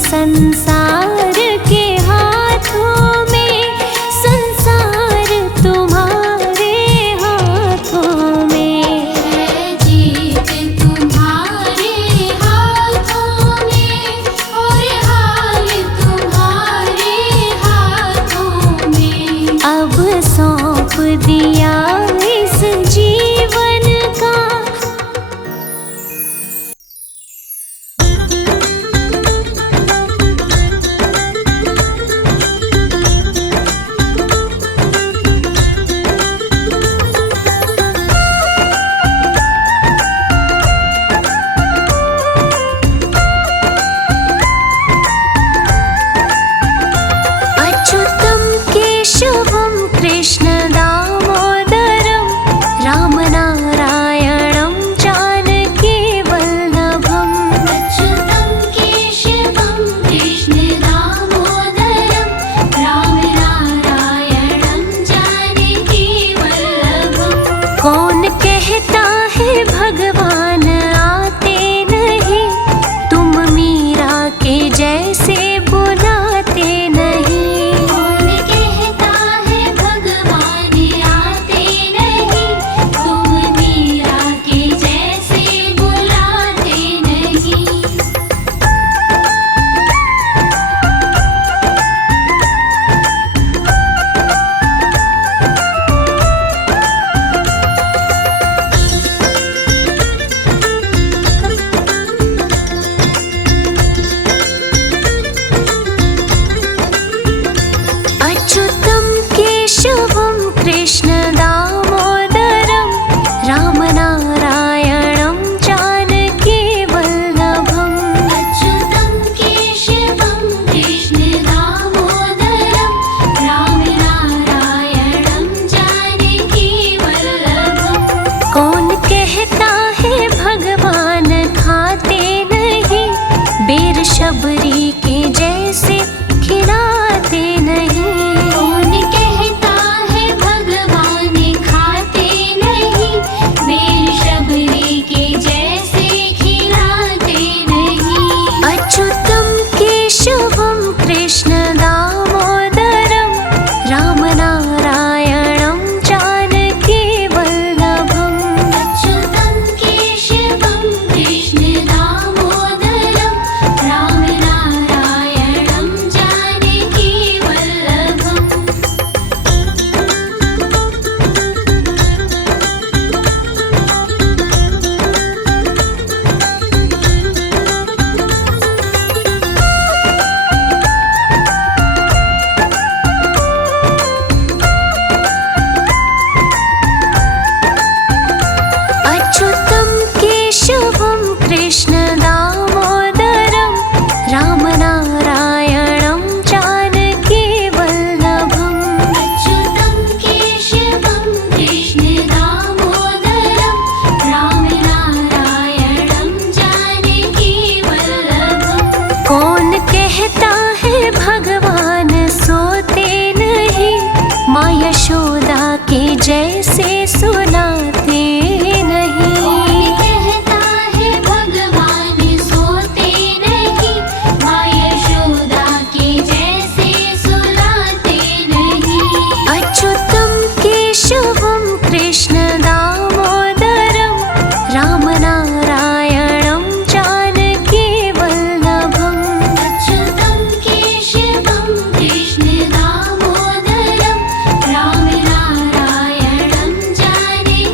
संसार के हाथों में, संसार तुम्हारे हाथों में। है जीत तुम्हारे हाथों में और हाल तुम्हारे हाथों में। अब सौंप दिया इस जीवन का, अच्युतम केशवम कृष्ण दामोदरम राम नारायणम जानकी वल्लभम। अच्युतं केशवं कृष्ण दामोदरं राम नारायणं जानकी वल्लभम्। कौन कहता है भगवान आते नहीं, तुम मीरा के जैसे बुलाते नहीं। कौन कहता है भगवान आते नहीं, तुम मीरा के जैसे बुलाते नहीं। अच्युतम केशवम कृष्ण दामोदरम राम नारायणम जानकी वल्लभम। अच्युतं केशवं कृष्ण दामोदरं राम नारायणं जानकी वल्लभम्। कौन कहता है भगवान खाते नहीं, बेर शबरी के जैसे खिलाते नहीं। कौन कहता है भगवान खाते नहीं, बेर शबरी के जैसे खिलाते नहीं। अच्युतम केशवम कृष्ण दामोदरम राम नारायणम जानकी वल्लभम। अच्युतं केशवं कृष्ण दामोदरं राम नारायणं जानकी वल्लभम्। अच्युतम केशवम कृष्ण दामोदरम राम नारायणम जानकी वल्लभम। अच्युतं केशवं कृष्ण दामोदरं राम नारायणं जानकी वल्लभम्। कौन कहता है भगवान सोते नहीं, माँ यशोदा के जैसे सुलाते नहीं। कौन कहता है भगवान सोते नहीं, माँ यशोदा के जैसे सुलाते नहीं। अच्युतम केशवम कृष्ण दामोदरम राम नारायणम जानकी वल्लभम। अच्युतं केशवं कृष्ण दामोदरं राम नारायणं जानकी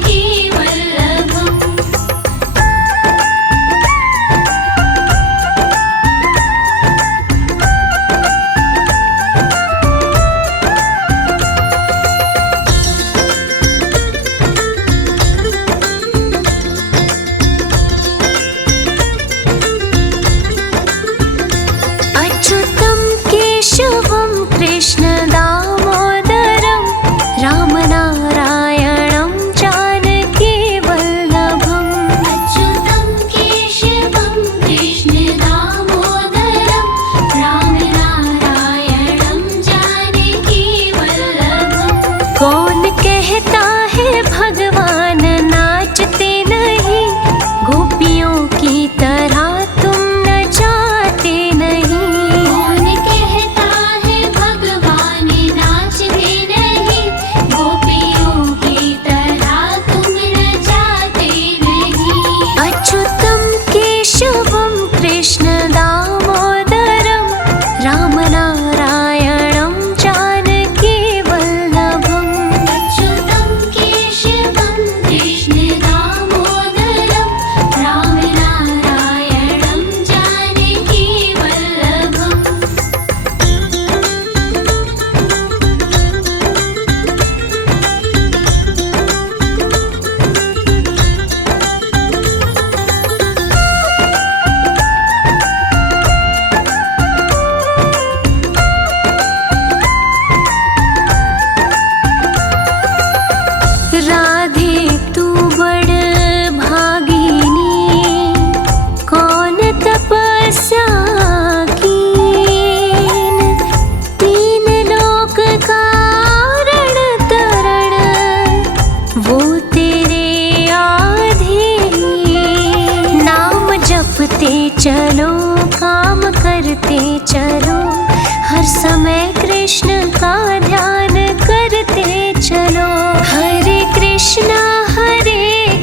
कृष्ण का ध्यान करते चलो। हरे कृष्णा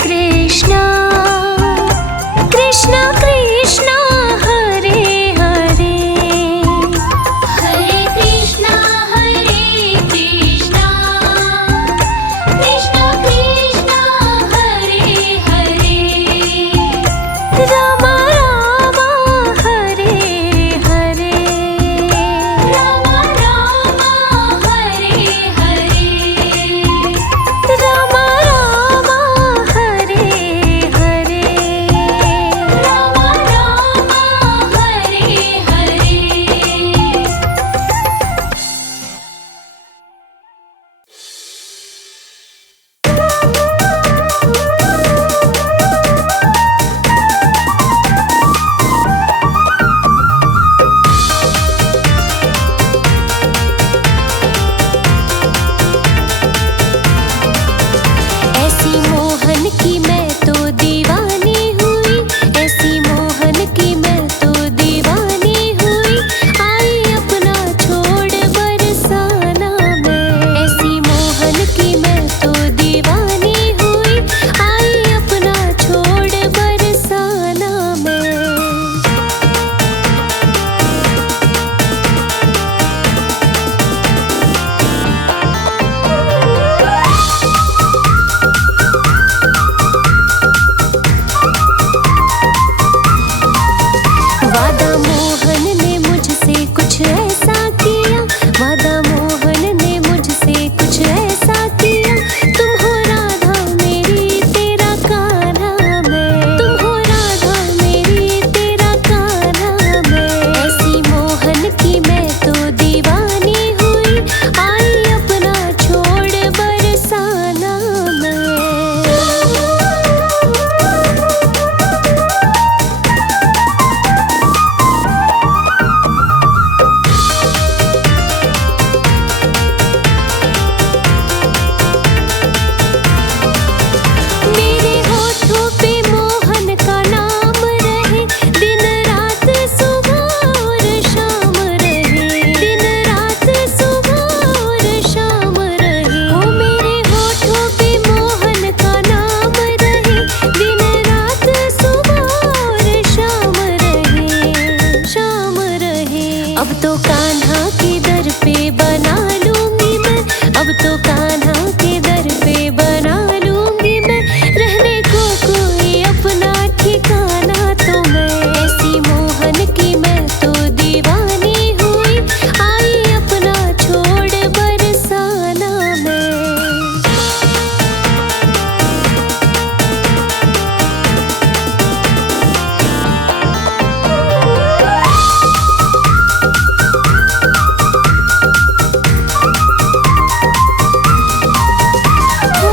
कृष्णा कृष्णा हरे हरे। हरे कृष्णा कृष्णा कृष्णा हरे हरे। राम राम हरे हरे। राम राम हरे हरे। राम राम हरे हरे। राम राम हरे हरे। ऐसी मोहन की मैं तो दीवानी हुई, ऐसी मोहन की मैं तो दीवानी हुई। आई अपना छोड़ बरसाना मैं। ऐसी मोहन की मैं तो दीवानी हुई, आई अपना छोड़ बरसाना मैं। वादा मोहन ने मुझसे कुछ ऐसा किया, वादा मोहन ने मुझसे कुछ ऐसा किया। तुम हो राधा मेरी तेरा कान्हा मैं। तुम हो राधा मेरी तेरा कान्हा मैं। ऐसी मोहन की मैं तो दीवानी हुई, आई अपना छोड़ बरसाना मैं। मेरे होठों पे मोहन का नाम रहे, दिन रात सुबह और शाम रहे। दिन रात सुबह और शाम रहे। हो मेरे होठों पे मोहन का नाम रहे, दिन रात सुबह और शाम रहे। शाम रहे। अब तो कान्हा के दर पे बना लूंगी मैं, अब तो कान्हा के दर पे बना लूंगी मैं। रहने को कोई अपना ठिकाना तो मैं। ऐसी मोहन की मैं तो दीवानी हुई, आई अपना छोड़ बरसाना मैं। हो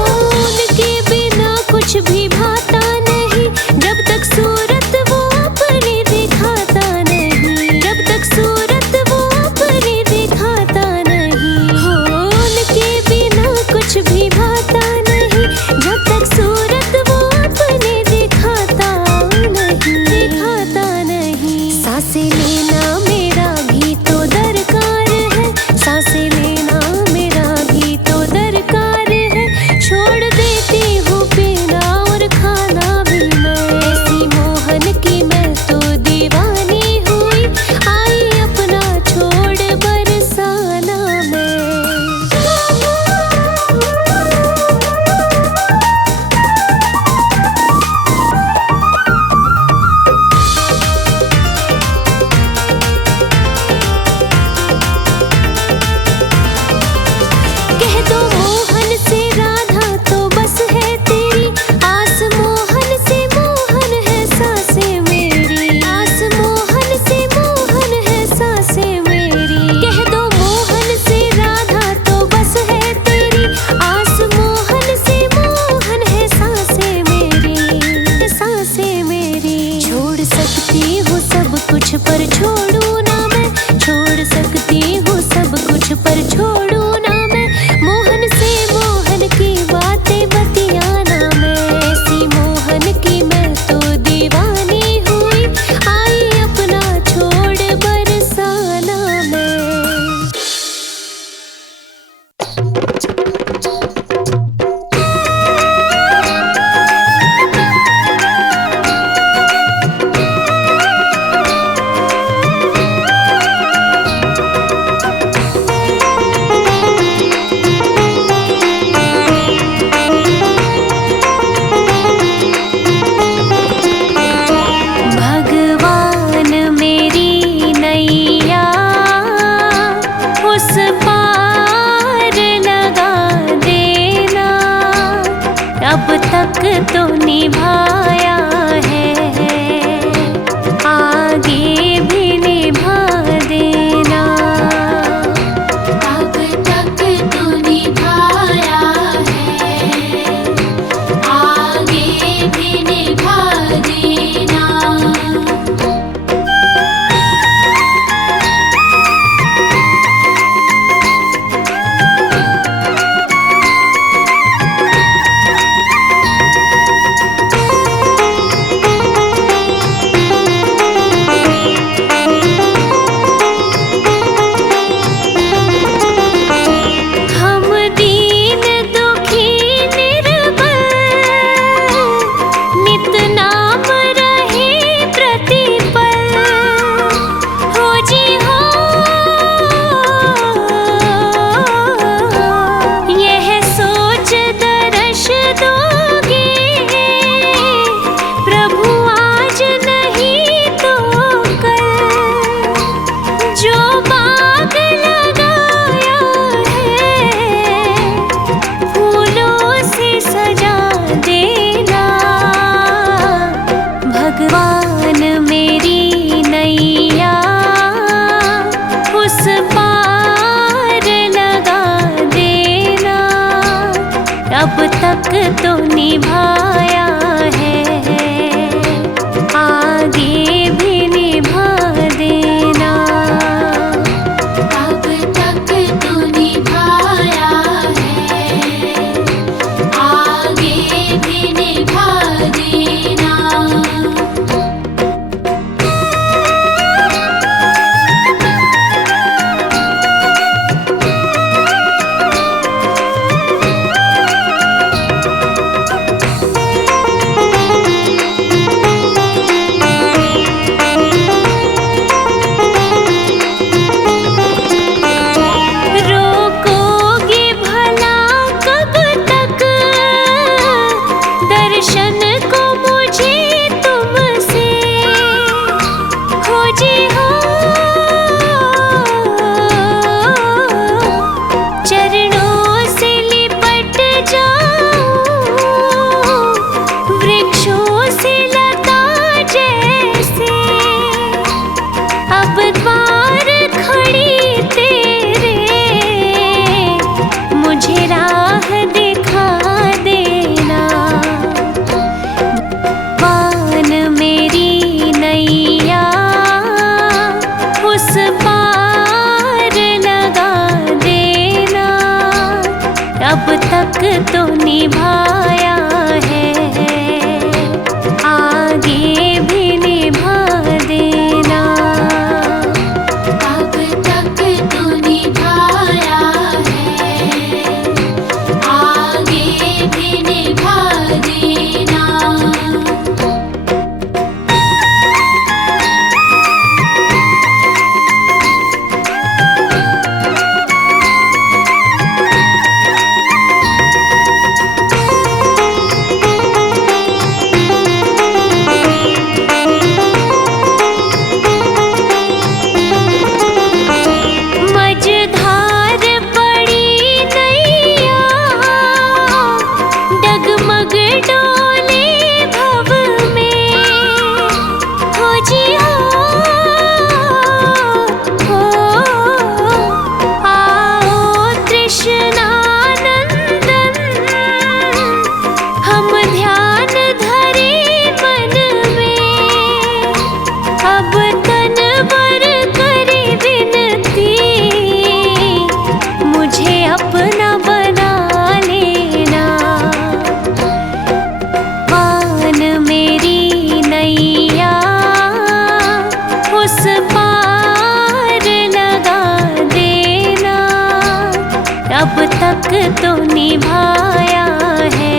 तो निभाया है,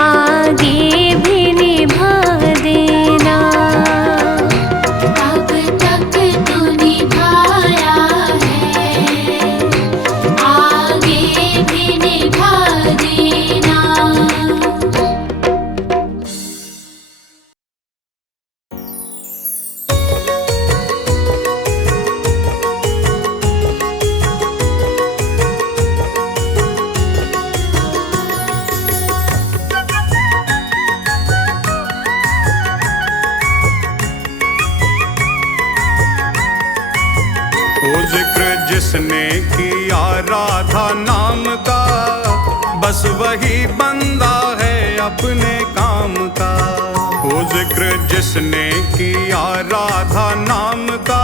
आगे भी निभा देना। अब तक तो निभाया है, आगे भी निभा देना। वो जिक्र जिसने किया राधा नाम का, बस वही बंदा है अपने काम का। वो जिक्र जिसने किया राधा नाम का,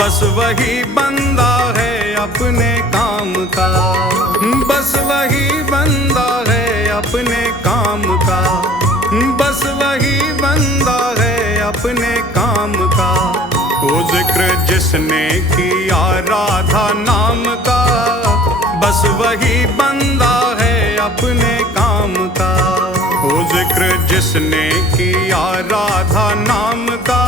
बस वही बंदा है अपने काम का। बस वही बंदा है अपने काम का, बस वही बंदा है अपने काम का। वो जिक्र जिसने किया राधा नाम का, बस वही बंदा है अपने काम का। वो जिक्र जिसने किया राधा नाम का,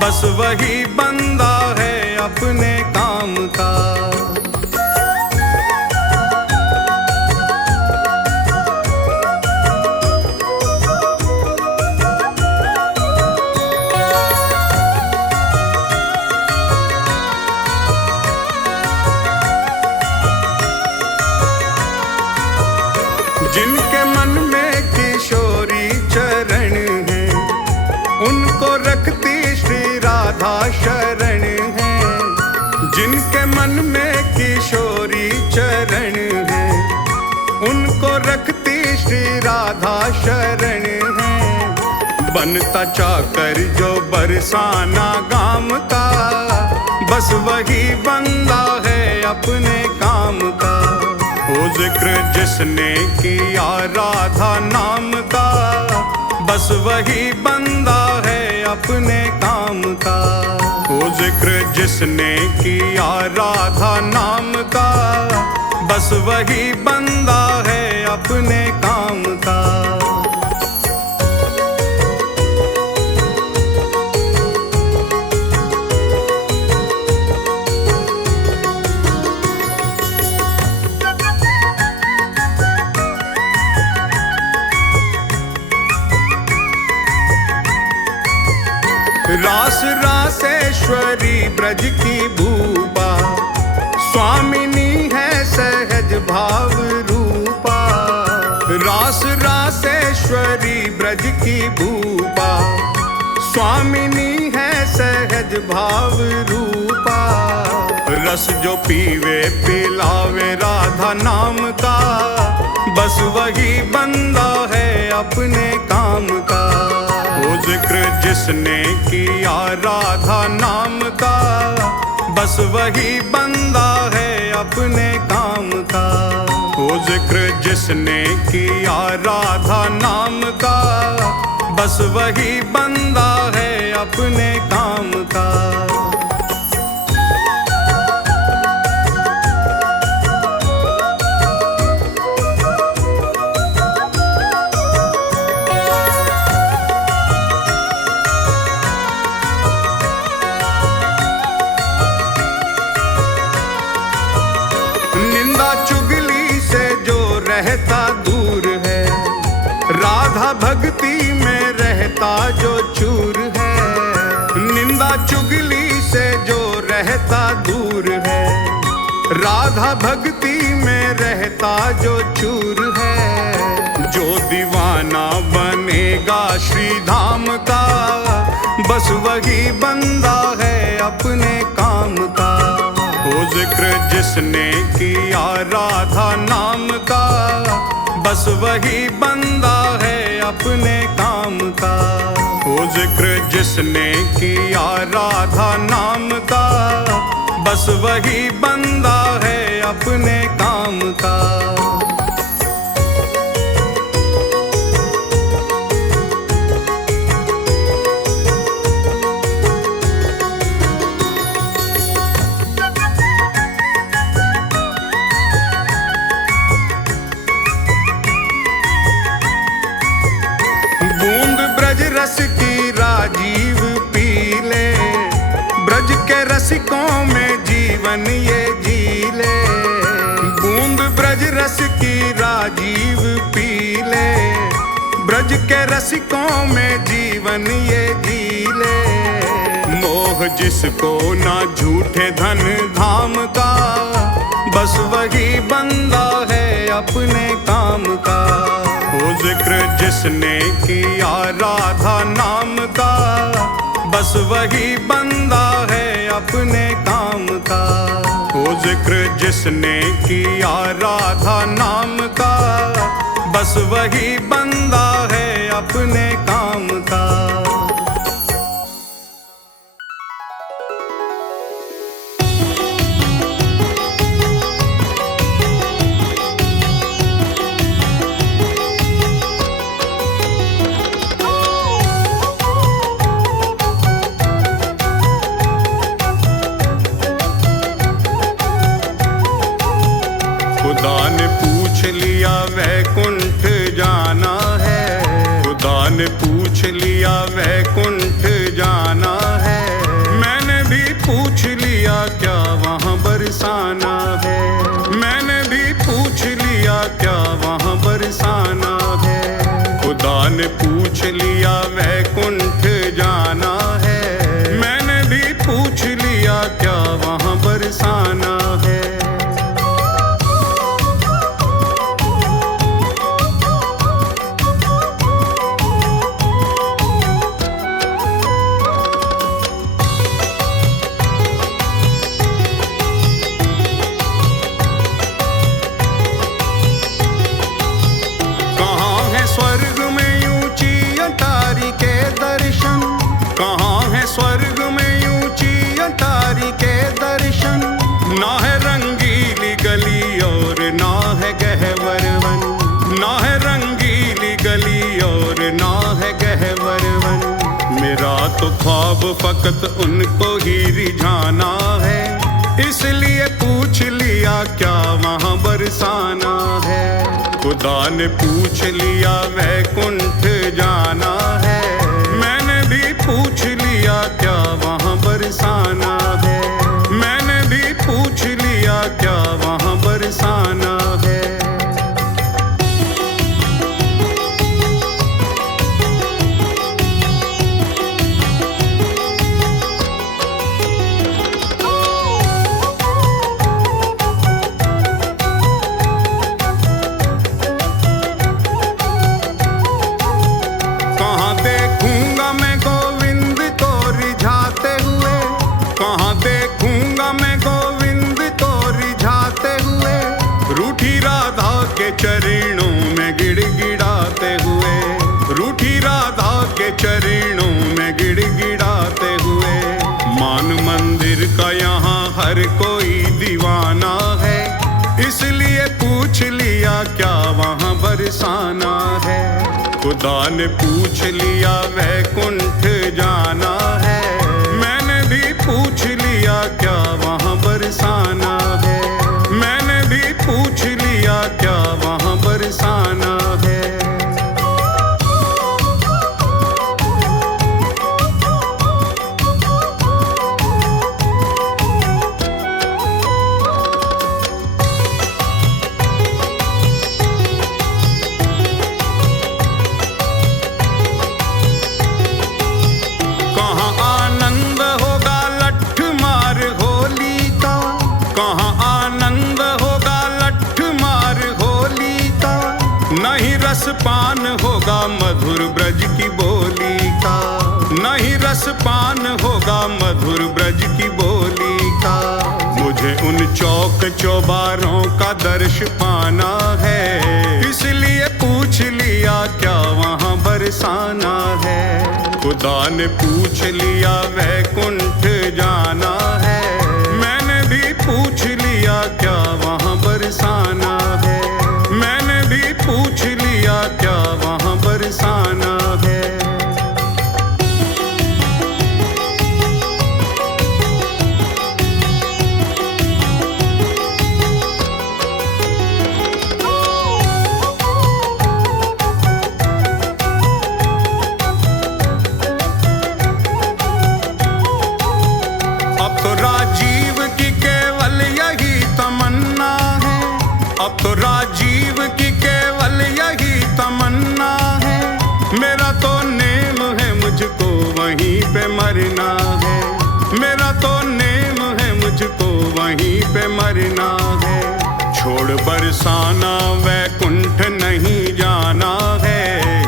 बस वही बंदा है अपने काम का। जिनके मन में किशोरी चरण है, उनको रखती श्री राधा शरण है। जिनके मन में किशोरी चरण है, उनको रखती श्री राधा शरण है। बनता चाकर जो बरसाना गाम का, बस वही बंदा है अपने काम का। वो जिक्र जिसने किया राधा नाम का, बस वही बंदा है अपने काम का। वो जिक्र जिसने किया राधा नाम का, बस वही बंदा है अपने काम का। रास रासेश्वरी ब्रज की भूपा, स्वामिनी है सहज भाव रूपा। रास रासेश्वरी ब्रज की भूपा, स्वामिनी है सहज भाव रूपा। रस जो पीवे पिलावे राधा नाम का, बस वही बंदा है अपने काम का। वो जिक्र जिसने किया राधा नाम का, बस वही बंदा है अपने काम का। वो जिक्र जिसने किया राधा नाम का, बस वही बंदा है अपने काम का। रहता दूर है, राधा भक्ति में रहता जो चूर है। निंदा चुगली से जो रहता दूर है, राधा भक्ति में रहता जो चूर है। जो दीवाना बनेगा श्री धाम का, बस वही बंदा है अपने काम का। वो जिक्र जिसने किया राधा नाम का, बस वही बंदा है अपने काम का। वो जिक्र जिसने किया राधा नाम का, बस वही बंदा है अपने काम का। के रसिकों में जीवन ये जी ले, बूंद ब्रज रस की राजीव पी ले। ब्रज के रसिकों में जीवन ये जी ले, मोह जिसको ना झूठे धन धाम का, बस वही बंदा है अपने काम का। वो जिक्र जिसने किया राधा नाम का, बस वही बंदा है अपने काम का। वो जिक्र जिसने किया राधा नाम का, बस वही बंदा है अपने काम का। खुदा ने पूछ लिया वैकुंठ जाना है, खुदा ने पूछ लिया वैकुंठ जाना है। मैंने भी पूछ लिया क्या वहाँ बरसाना है, मैंने भी पूछ लिया क्या वहाँ बरसाना है। खुदा ने पूछ लिया वैकुंठ जाना है, मैंने भी पूछ लिया क्या वहाँ बरसाना है। स्वर्ग में ऊंची अटारी के दर्शन, कहाँ है स्वर्ग में ऊंची अटारी के दर्शन। ना है रंगीली गली और ना है गहवर वन, ना है रंगीली गली और ना है गहवर वन। मेरा तो ख्वाब फकत उनको ही रिझाना है, इसलिए पूछ लिया क्या वहाँ बरसाना है। खुदा ने पूछ लिया वैकुंठ जाना है, मैंने भी पूछ लिया क्या वहाँ बरसाना है। मैंने भी पूछ लिया क्या वहाँ बरसाना है। चरणों में गिड़गिड़ाते हुए, रूठी राधा के चरणों में गिड़गिड़ाते हुए। मान मंदिर का यहाँ हर कोई दीवाना है, इसलिए पूछ लिया क्या वहाँ बरसाना है। खुदा ने पूछ लिया वैकुंठ जाना है, मैंने भी पूछ लिया क्या वहाँ बरसाना है। मैंने भी पूछ लिया क्या वहाँ बरसाना है। कहाँ आनंद होगा लठ मार होली का, कहाँ आनंद होगा लठ मार होली का। नहीं रसपान होगा मधुर ब्रज की बोली का, नहीं रसपान होगा मधुर ब्रज की बोली का। मुझे उन चौक चौबारों का दर्श पाना है, इसलिए पूछ लिया क्या वहाँ बरसाना है। खुदा ने पूछ लिया वैकुंठ जाना है, मैंने भी पूछ लिया क्या वहाँ बरसाना है। मैंने भी पूछ लिया क्या वहाँ बरसाना है। तो नेम है, मुझको वहीं पे मरना है। छोड़ बरसाना वैकुंठ नहीं जाना है,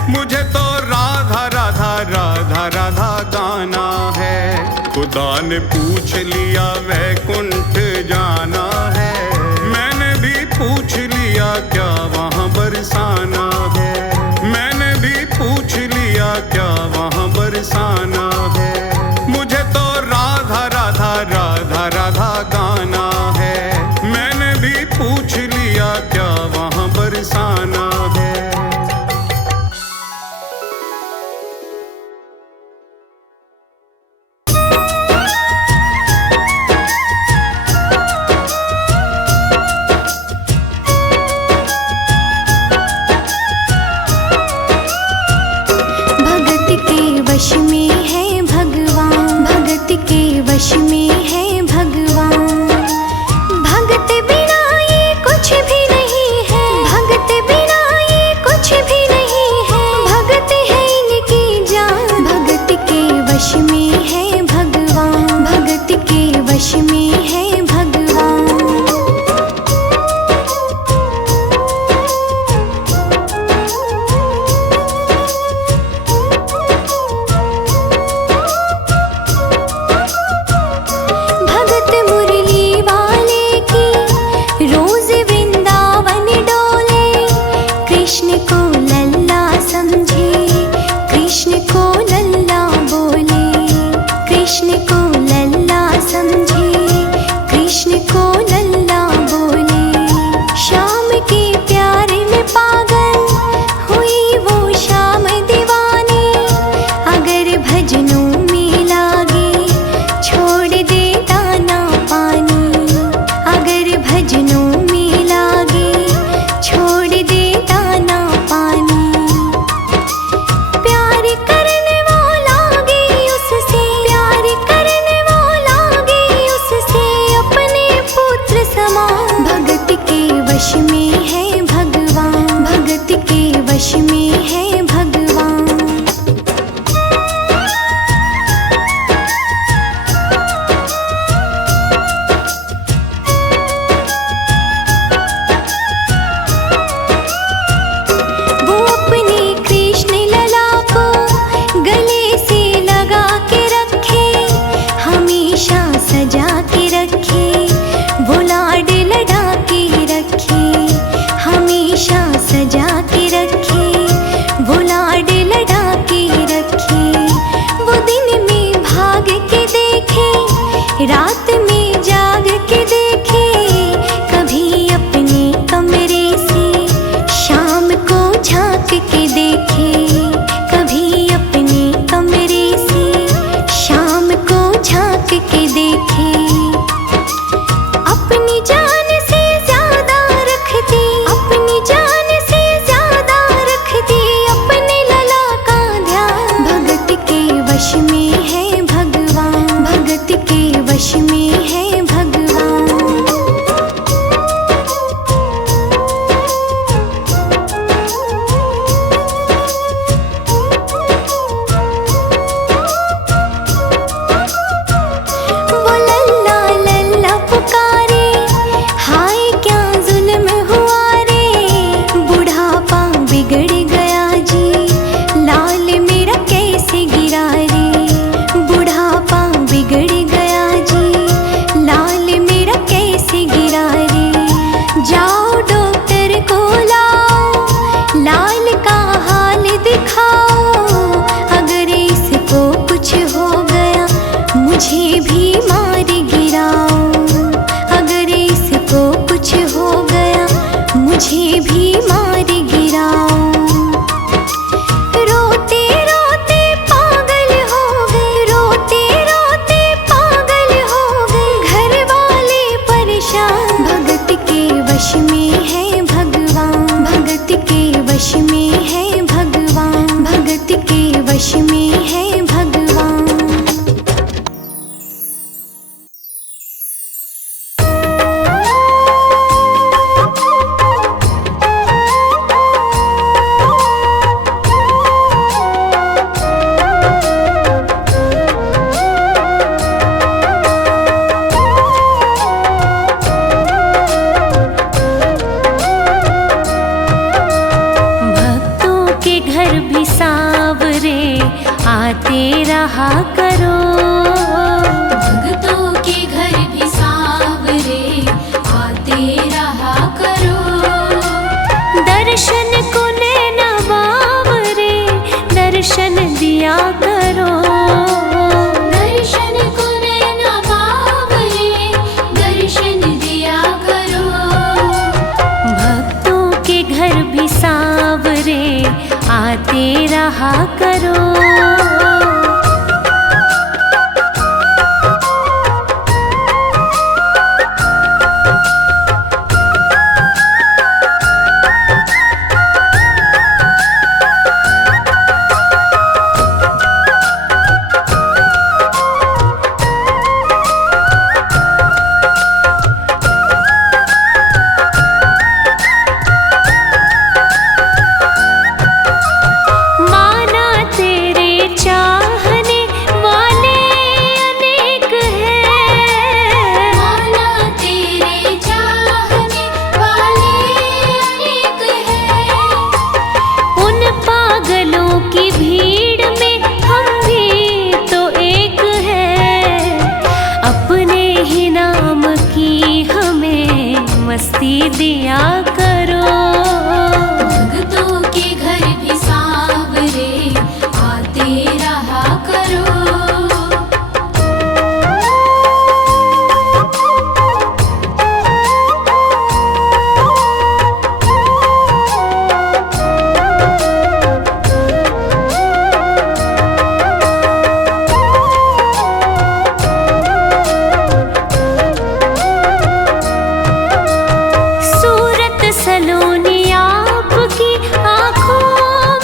मुझे तो राधा राधा राधा राधा गाना है। खुदा ने पूछ लिया वैकुंठ जाना है, मैंने भी पूछ लिया क्या वहाँ बरसाना है। मैंने भी पूछ लिया क्या वहाँ बरसाना है, मुझे तो राधा राधा राधा राधा गाना है। मैंने भी पूछ लिया क्या वहाँ बरसाना है। भगत के वश में है भगवान, भगत के वश में है भगवान। भगत बिना ये कुछ भी नहीं है, भगत बिना ये कुछ भी नहीं है। भगत है इनकी जान, भगत के वश में है भगवान, भगत के वश में है भगवान। भगत मुरली वाले की रोज वृंदावन डोले, कृष्ण को लल्ला समझे, कृष्ण को लल्ला बोले, कृष्ण को लल्ला समझे, कृष्ण को लल्ला बोले। शाम के प्यार में पागल हुई वो शाम दीवानी, अगर भजनों में लागे छोड़ दे दाना पानी, अगर भजनों में लागे छोड़ दे दाना पानी। प्यार करने वाला लागे उससे, प्यार करने वाला लागे उससे अपने पुत्र समान। भगत के वश में है भगवान, भगत के वश में है भगवान। वो अपने कृष्ण लला को गले से लगा के रखे, हमेशा सजा के रखे, वो लाड लड़ा के रखे, हमेशा सजा के रखे, वो लाड लड़ा के रखे। वो दिन में भाग के देखे, रात में जाग के देखे, कभी अपने कमरे से शाम को झांक के देखे, कभी अपने कमरे से शाम को झांक के देखे। अपनी जान से ज्यादा रखती, अपनी जान से ज्यादा रखती अपने लला का ध्यान। भगत के वश में है भगवान, भगत के वश में है भगवान। वो लल्ला लल्ला ही नाम की हमें मस्ती दिया करो। भक्तों के घर भी सांवरे आते रहा करो। सूरत सलोनी आपकी आँखों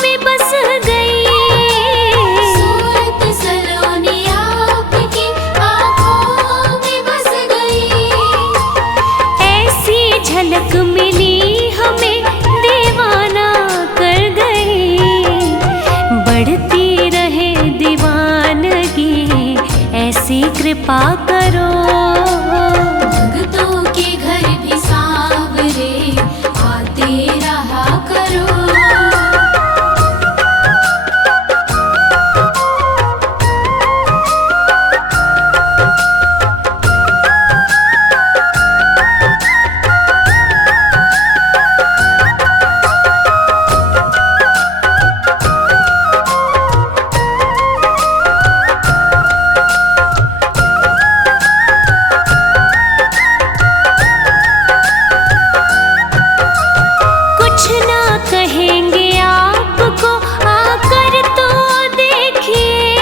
में बस गई। सूरत सलोनी आपकी आँखों में बस गई। ऐसी झलक मिली हमें दीवाना कर गई। बढ़ती रहे दीवानगी ऐसी कृपा करो। भक्तों के घर भी सांवरे आते रहा करो। कुछ ना कहेंगे आपको आकर तो देखिए।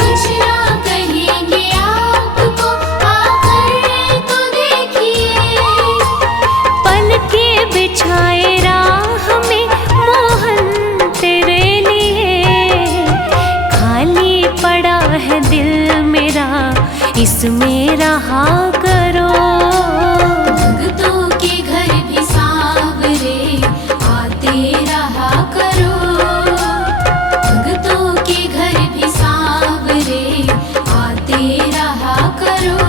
कुछ ना कहेंगे आपको आकर तो देखिए। पल के बिछाए राह में मोहन तेरे लिए। खाली पड़ा है दिल मेरा इसमें रहा करो। भक्तों के घर भी सांवरे आते रहा करो। भक्तों के घर भी सांवरे आते रहा करो।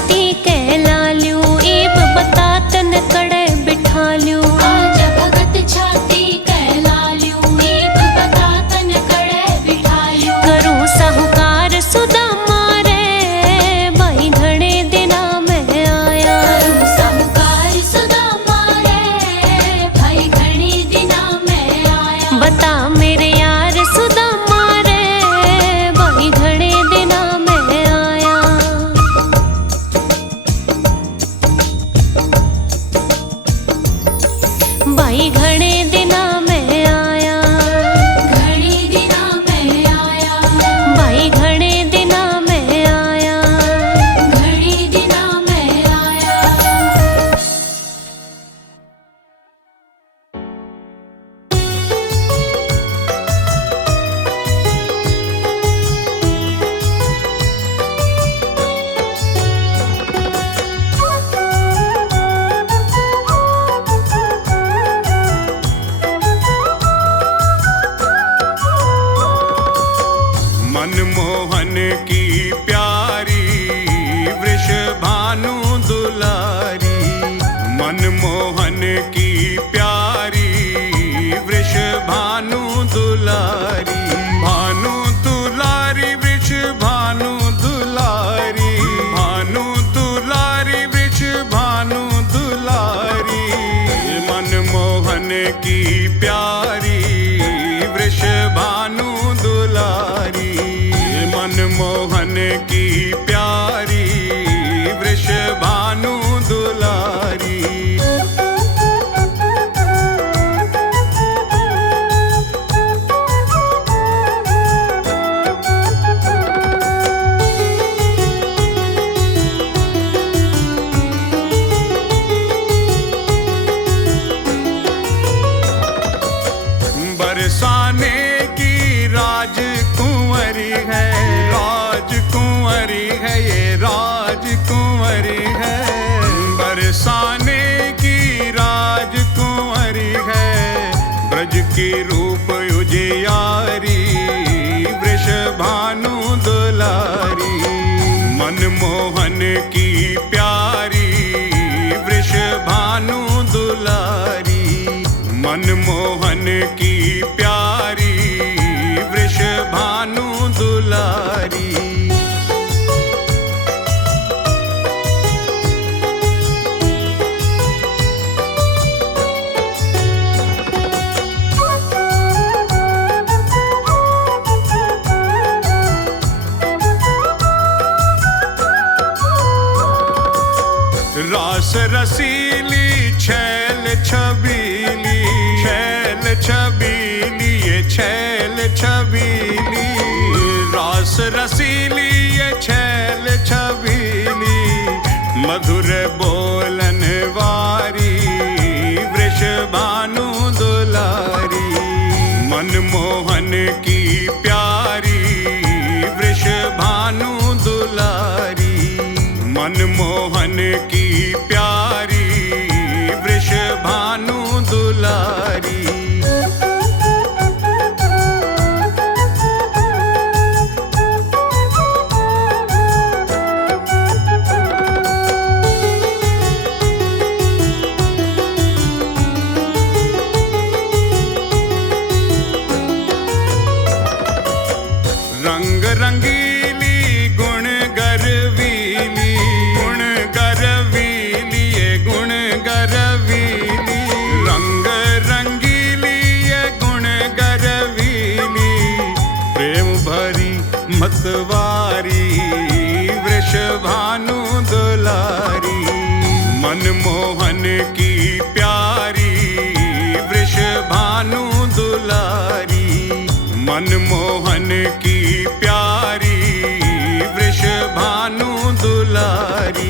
छाती कहला ल्यूं, एब बता तन कड़े बिठा ल्यूं। आजा भगत छाती कहला ल्यूं, एब बता तन कड़े बिठा ल्यूं। करूं साहूकार सुदामा रे, भाई घणे दिना में आया। करूं साहूकार सुदामा रे, भाई घणे दिना में आया। बता मेरे यार सुदामा रे, भाई घणे दिना में आया। भाई घणे दिना में आया। घणे दिना में आया। भाई घणे दिना में आया। घणे दिना में आया। मनमोहन की प्यारी वृषभानु दुलारी। मनमोहन की प्यारी वृषभानु दुलारी। भानु दुलारी वृषभानु दुलारी। भानु दुलारी वृषभानु दुलारी। मनमोहन की प्यारी वृषभानु दुलारी। मनमोहन की प्यारी वृषभानु दुलारी। बरसाने की राजकुंवरी है। राजकुंवरी है ये राजकुंवरी है। बरसाने की राजकुंवरी है। ब्रज की रूप उजियारी वृषभानु दुलारी। मनमोहन की प्यारी वृषभानु दुलारी। मनमोहन की प्यारी वृषभानु दुलारी। रास रसीली छैल छबीली। छैल छबीली ये छैल छबीली। रास रसीली ये छैल छबीली। मधुर बोलन वारी वृषभानु दुलारी। मनमोहन की प्यारी वृषभानु दुलारी। मनमोहन की प्यारी वृषभानु दुलारी। रंग रंगीली गुण गरवीली। गुण गरवीली ये गुण गरवीली। रंग रंगीली ये गुण गरवीली। प्रेम भरी मतवारी वृषभानु दुलारी। मनमोहन की प्यारी वृषभानु दुलारी। मनमोहन की प्यारी वृषभानु दुलारी।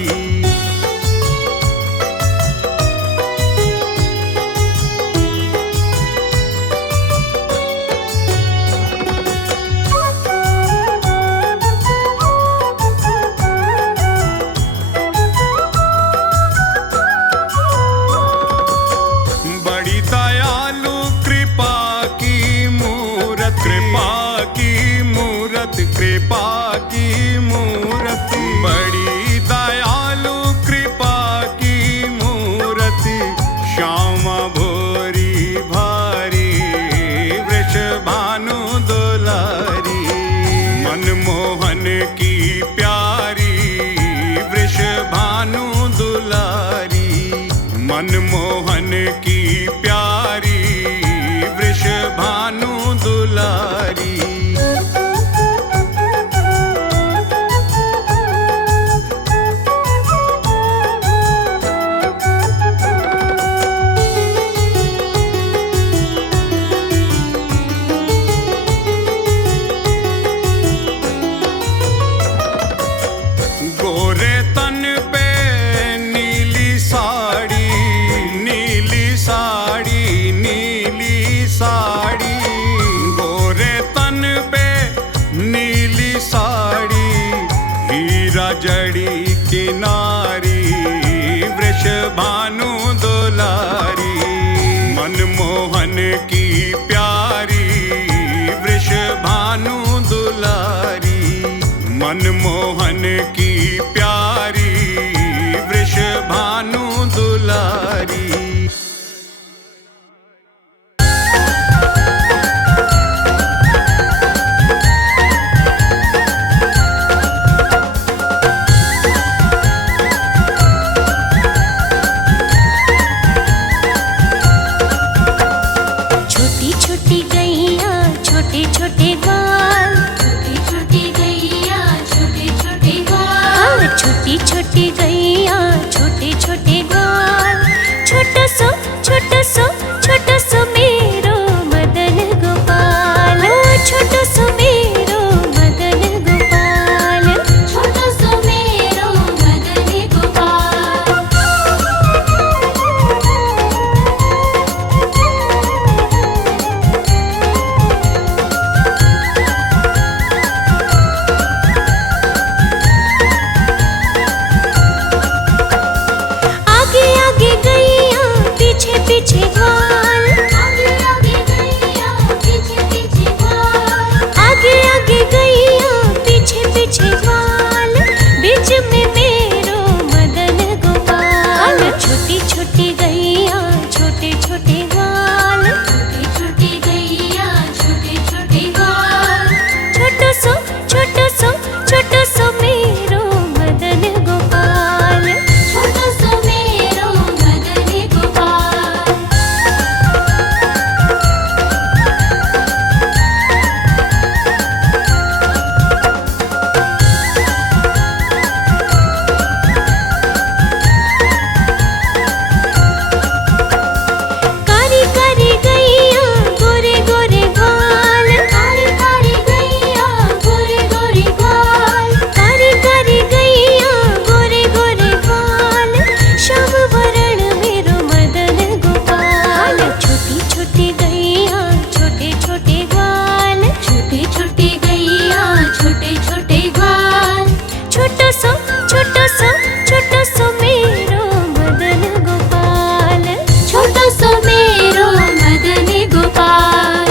बड़ी दयालु कृपा की मूरत। कृपा मनमोहन की प्यारी वृषभानु दुलारी। गोरे तन पे नीली साड़ी, नीली साड़ी, नीली साड़ी। गोरे तन पे नीली साड़ी, हीरा जड़ी किनारी वृषभानु दुलारी। मनमोहन की प्यारी वृषभानु दुलारी। मनमोहन की प्यारी वृषभानु दुलारी। छोटी छोटी गैया छोटे छोटे ग्वाल, छोटी छोटी गैया छोटे छोटे ग्वाल। छोटी छोटी गैया छोटे छोटे ग्वाल। छोटो सो छोटो सो छोटो सो मेरो मदन गोपाल। छोटो सो मेरो मदन गोपाल। छोटो सो मेरो मदन गोपाल। आगे आगे गैया पीछे पीछे ग्वाल। आगे आगे गैया पीछे पीछे ग्वाल। आगे आगे गैया पीछे पीछे ग्वाल। बीच में मेरो मदन गोपाल। छोटी छोटी गैया छोटे छोटे ग्वाल। छोटी छोटी गैया छोटे छोटे ग्वाल। छोटो सो छोटो सो छोटो सो मेरो मदन गोपाल। छोटो सो मेरो मदन गोपाल। कारी कारी गैया गोरे गोरे ग्वाल। कारी कारी गैया गोरे गोरे ग्वाल। कारी कारी गैया गोरे गोरे ग्वाल। श्याम वरण मेरो मदन गोपाल। छोटी छोटी गैया छोटे छोटे ग्वाल। छोटी छोटी गैया छोटे छोटे ग्वाल। छोटो सो छोटो सो छोटो सो मेरो मदन गोपाल। छोटो सो मेरो मदन गोपाल।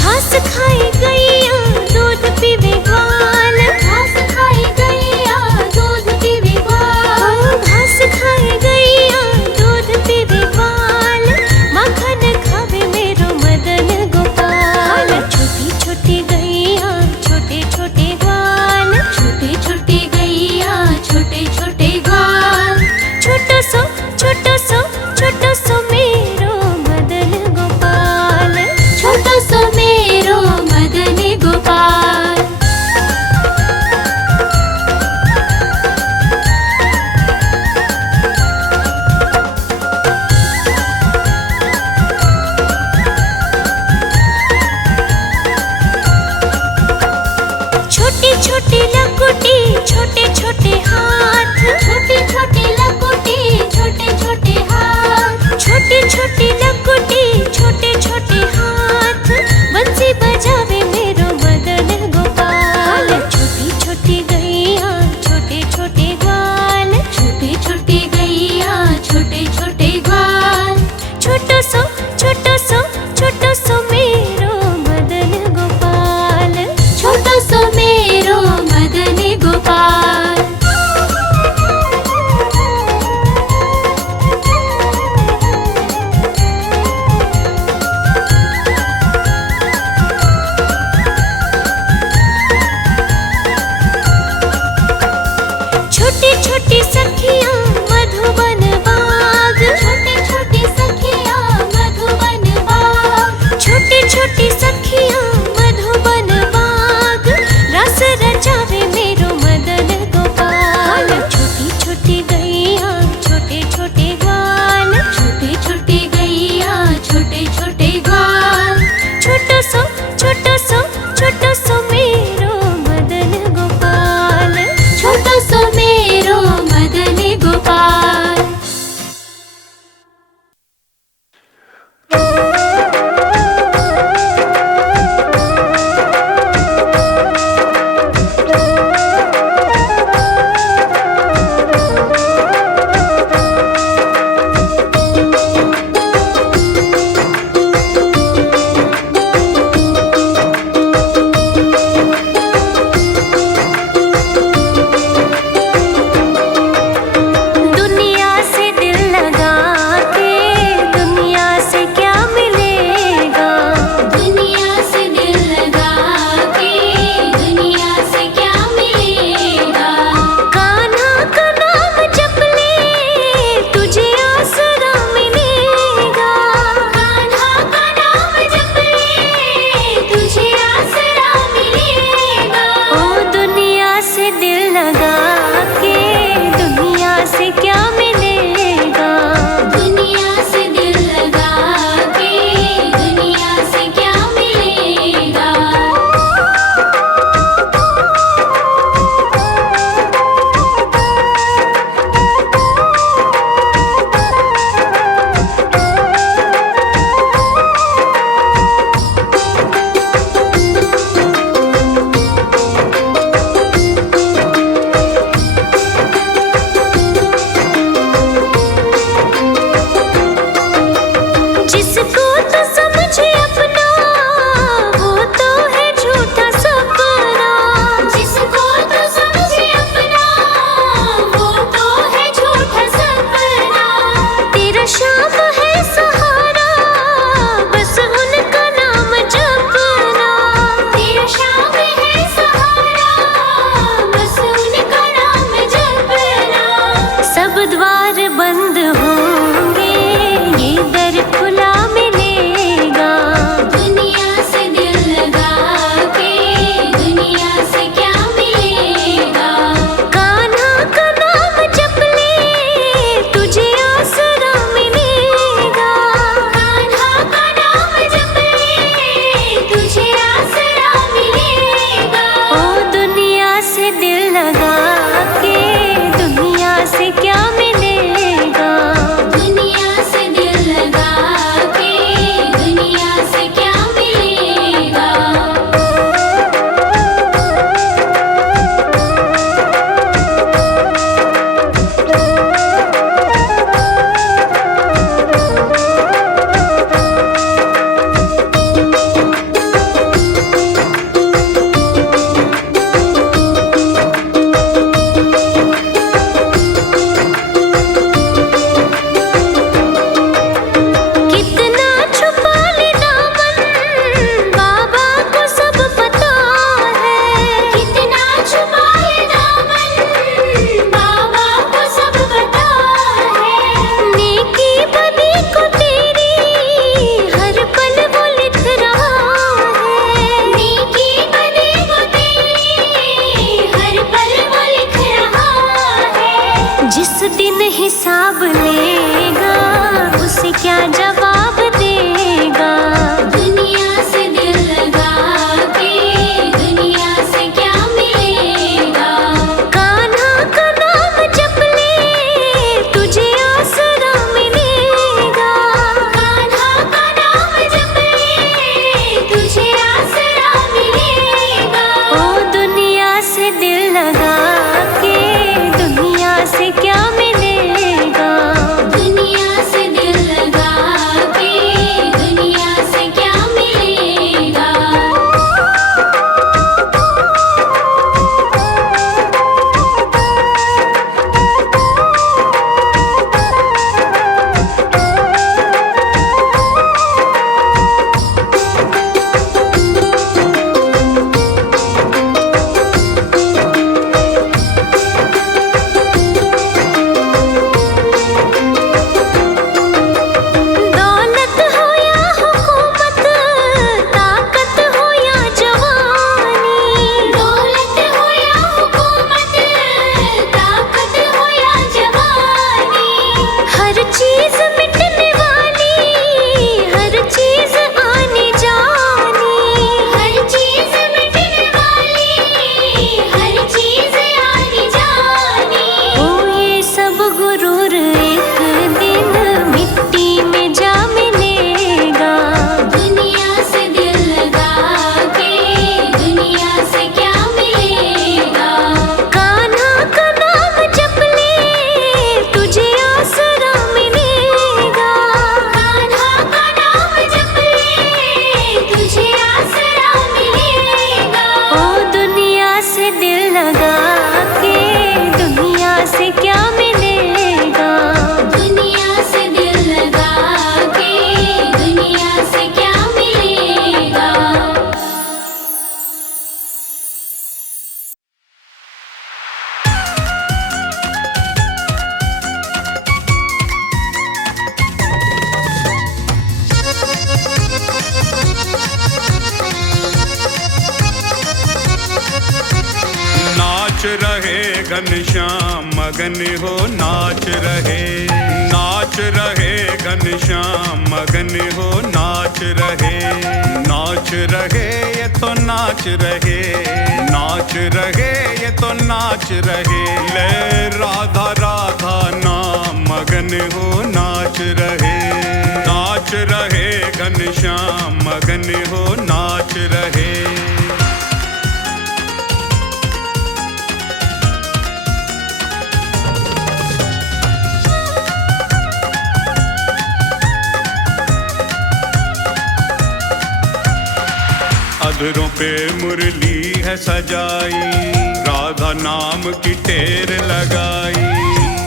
घास खाए गैया दूध पीवे ग्वाल। घास खाई गैया दूध पीवे ग्वाल। घास खाए गैया दूध पीवे ग्वाल। माखन खावे मेरो मदन गोपाल। छोटी छोटी गैया छोटे छोटे ग्वाल। छोटी छोटी गैया छोटे छोटे ग्वाल। छोटो सो छोटो सो छोटो सो मेरो मदन गोपाल। छोटो सो मेरो मदन गोपाल। छोटी छोटी लकुटी छोटे छोटे हाथ। छोटी छोटी लकुटी छोटे छोटे हाथ। छोटी छोटी लकुटी छोटे छोटे हाथ। बंसी बजावे मेरो मदन गोपाल। छोटी छोटी गैया छोटे छोटे ग्वाल। छोटी छोटी गैया छोटे छोटे ग्वाल। छोटो सो छोटो सो छोटो सो मेरो मदन गोपाल। छोटो सो मेरो मदन गोपाल। द्वार बंद होंगे, ये दर खुला मिलेगा। दुनिया से दिल लगा के दुनिया से क्या मिलेगा। कान्हा का नाम जप ले, तुझे आसरा मिलेगा। कान्हा का नाम जप ले, तुझे आसरा मिलेगा। ओ दुनिया से दिल लगा के दुनिया से क्या मिलेगा। दुनिया से दिल लगा के दुनिया से क्या मिलेगा। कितना छुपा ले दामन, बाबा को सब पता है। कितना छुपा ले दामन, बाबा को सब पता है। नेकी बदी को तेरी हर पल वो लिख रहा है। नेकी बदी को तेरी हर पल वो लिख रहा है। जिस दिन हिसाब लेगा, उसे क्या जवाब देगा। दुनिया से दिल लगा के दुनिया से क्या मिलेगा। कान्हा का नाम जप ले, तुझे आसरा मिलेगा। कान्हा का नाम जप ले, तुझे आसरा मिलेगा। ओ दुनिया से दिल लगा के दुनिया से क्या मिलेगा। दुनिया से दिल लगा के दुनिया से क्या मिलेगा। दौलत हो या हुकूमत, ताकत हो या जवानी। दौलत हो या हुकूमत, ताकत हो या जवानी। हर चीज मिटने वाली, हर चीज आने जानी। हर चीज मिटने वाली, हर चीज आनी जानी। ओ ये सब गुरूर एक दिन मिट्टी में जा मिलेगा। दुनिया से दिल लगा के दुनिया से क्या मिलेगा। कान्हा का नाम जप ले, तुझे आसरा मिलेगा। कान्हा का नाम जप ले, तुझे आसरा मिलेगा। ओ दुनिया से दिल लगा के दुनिया से क्या मिलेगा। दुनिया से दिल लगा के दुनिया से क्या मिलेगा। नाच रहे घनश्याम मगन हो नाच रहे। नाच रहे घनश्याम मगन हो नाच रहे। नाच रहे ये तो नाच रहे। नाच रहे ये तो नाच रहे। ले राधा राधा नाम मगन हो नाच रहे। नाच रहे घनश्याम मगन हो नाच रहे। अधरों पे मुरली है सजाई, राधा नाम की टेर लगाई।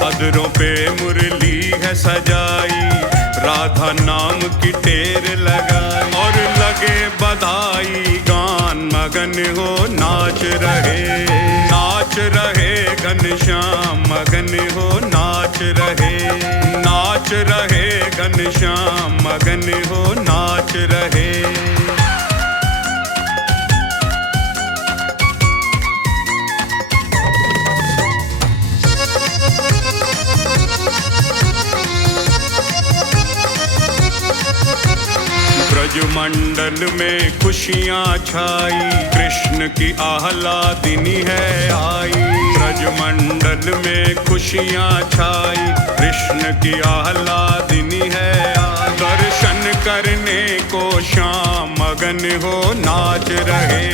अधरों पे मुरली है सजाई, राधा नाम की टेर लगाई। और लगे बधाई गान मगन हो नाच रहे। नाच रहे घनश्याम मगन हो नाच रहे घनश्याम मगन हो नाच रहे। ब्रजमंडल में खुशियाँ छाई, कृष्ण की आह्लादिनी है आई। ब्रजमंडल में खुशियाँ छाई, कृष्ण की आह्लादिनी है आई। दर्शन करने को श्याम मगन हो नाच रहे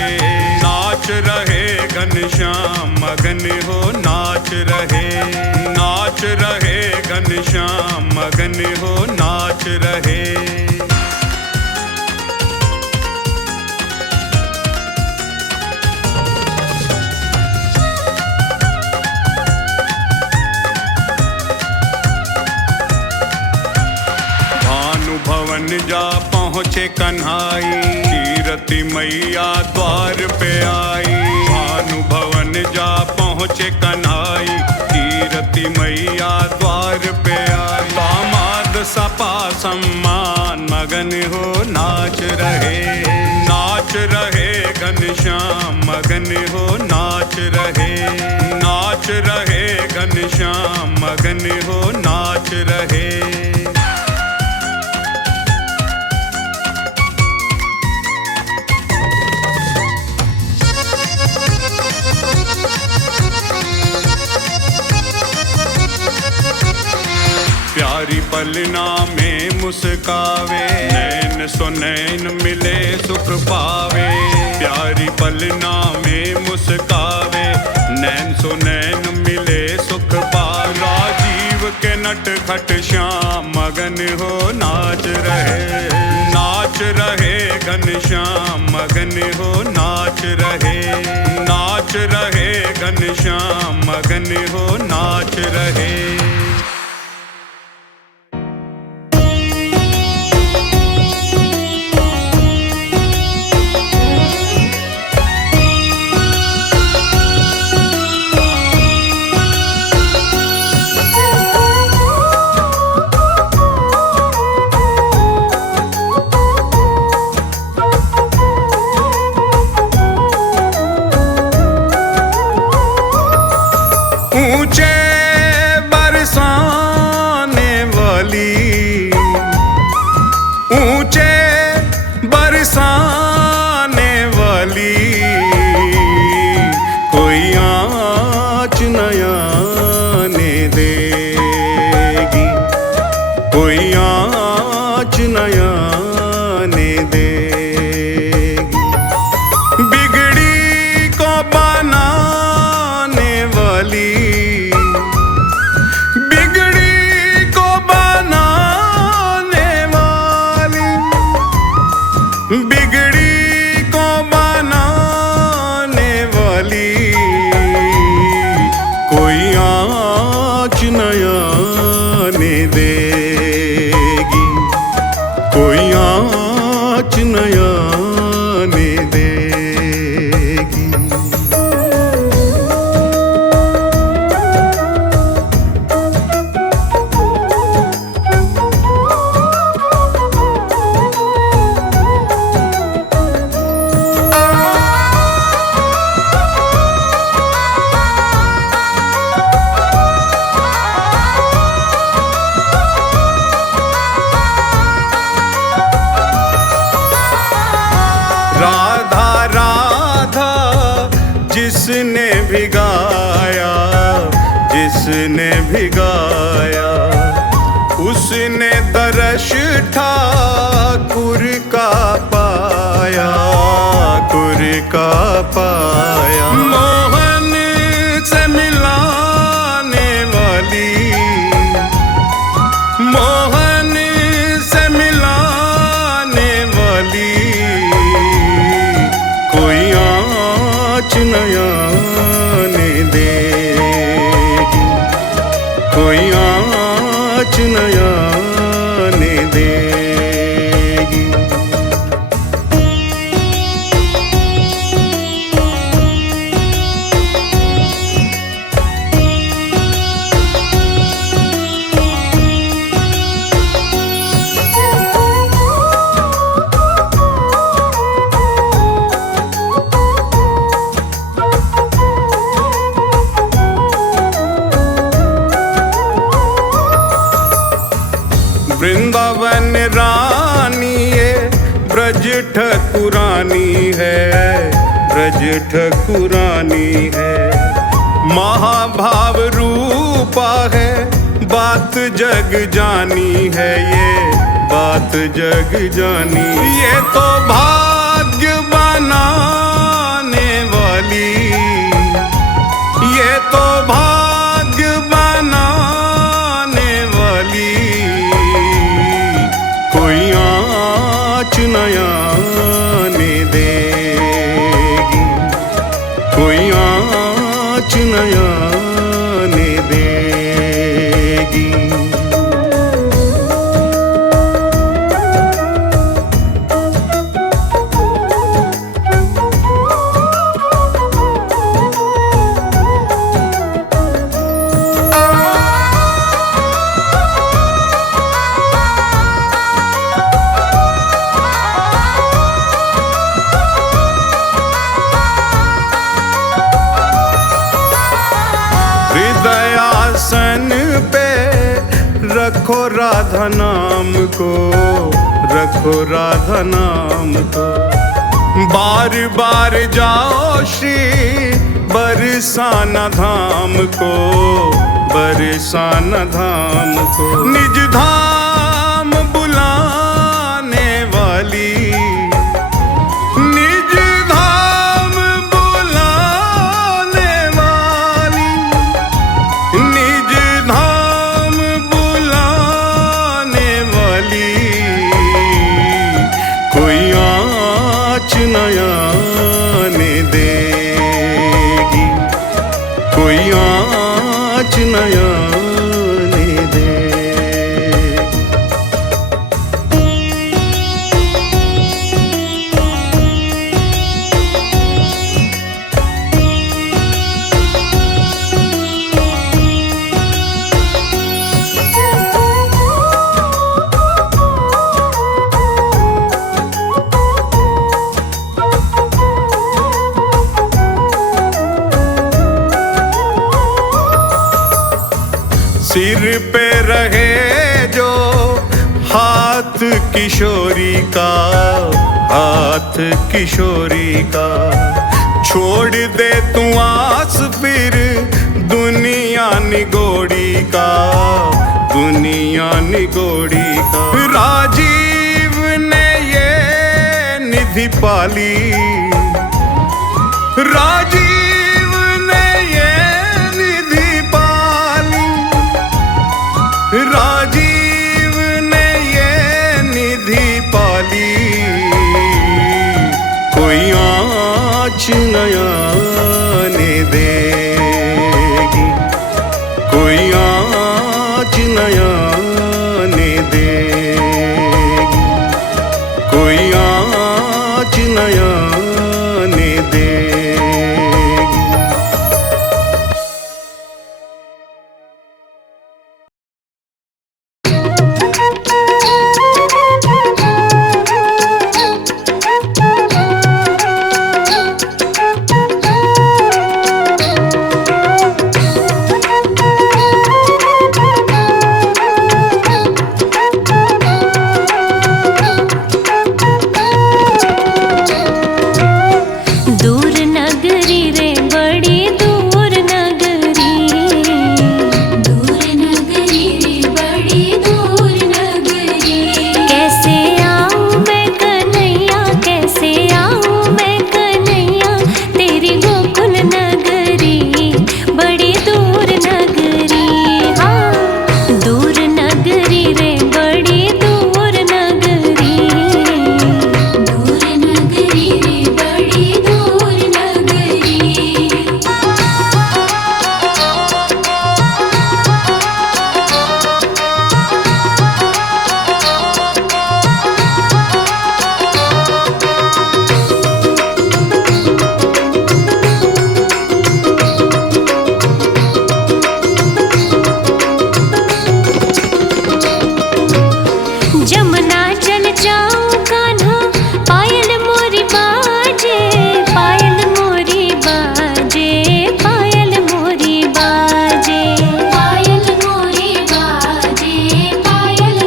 घनश्याम मगन हो नाच रहे घनश्याम मगन हो नाच रहे। भवन जा पहुँचे कन्हाई, कीरति मैया द्वार पे आई। भानु भवन जा पहुँचे कन्हाई, कीरति मैया द्वार पे आई। दामाद सपा सम्मान मगन हो नाच रहे घनश्याम मगन हो नाच रहे घनश्याम मगन हो नाच रहे। प्यारी पलना में मुस्कावे, नैन सो नैन मिले सुख पावे। प्यारी पलना में मुस्कावे, नैन सो नैन मिले सुख पावे। राजीव के नटखट श्याम मगन हो नाच रहे घनश्याम मगन हो नाच रहे घनश्याम मगन हो नाच रहे। ऊंचे बरसाने वाली, ऊंचे बरसाने वाली, कोई आँच न आने देगी, कोई आँच न आने देगी। बिगड़ी को बनाने वाली, बिगड़ी को बनाने वाली, कोई आँच न आने देगी, कोई आँच न आने देगी। राधा राधा जिसने भी गाया, जिसने भी गाया, उसने दर्श ठाकुर का पाया, ठाकुर का पाया। मोहन से मिलाने वाली, मोहन से मिलाने वाली, कोई आँच न आने देगी, कोई आँच न आने देगी। वृंदावन रानी ये ब्रज ठकुरानी है, ब्रज ठकुरानी है। महाभाव रूपा है, बात जग जानी है, ये बात जग जानी। ये तो भाग्य बनाने वाली, ये तो भाग्य बनाने वाली, कोई आँच न आने देगी, कोई आँच न आने देगी। हृदयासन पे रखो राधा नाम को, रखो राधा नाम को। बार बार जाओ श्री बरसाना धाम को, बरसाना धाम को। निज धाम बुलाने वाली, निज धाम बुलाने वाली, निज धाम बुलाने वाली, कोई आँच न आने देगी, कोई आँच न आने देगी। सिर पे रहे जो हाथ किशोरी का, हाथ किशोरी का। छोड़ दे तू आस फिर दुनिया निगोड़ी का, दुनिया निगोड़ी का। राजीव ने ये निधि पाली, राजीव ने ये निधि पाली, राजीव ने ये निधि पाली, कोई आँच न आने देगी, कोई आँच न आने देगी, कोई आँच न आने देगी।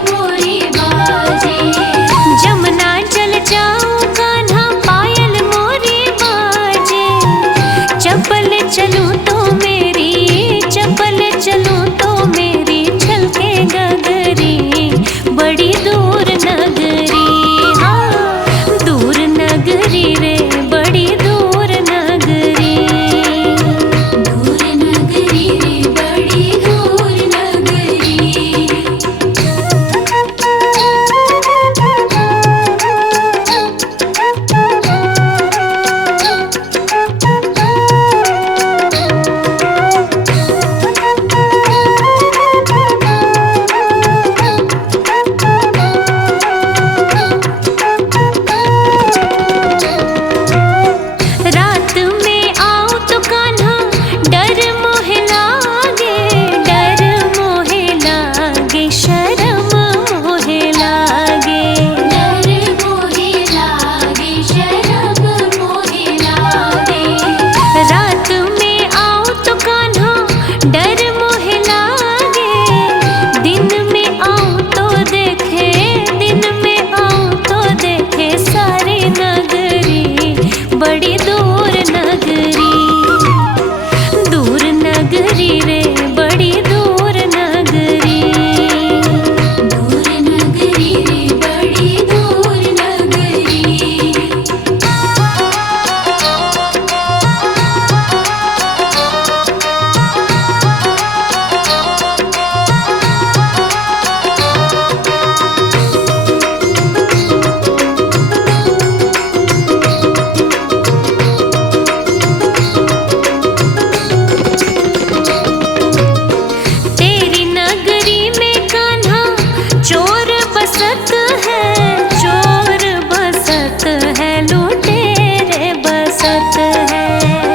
मोरी शर्म मोहे लागे। डर मोहे लागे, शर्म मोहे लागे। रात में आओ तो कान्हा डर मोहे लागे। दिन में आओ तो देखे, दिन में आओ तो देखे सारी नगरी, बड़ी दूर नगरी, दूर नगरी रे बड़ी दूर नगरी। दूर नगरी रे बड़ी दूर नगरी। तेरी नगरी में कान्हा चोर बसत है, चोर बसत है, लुटेरे बसत है।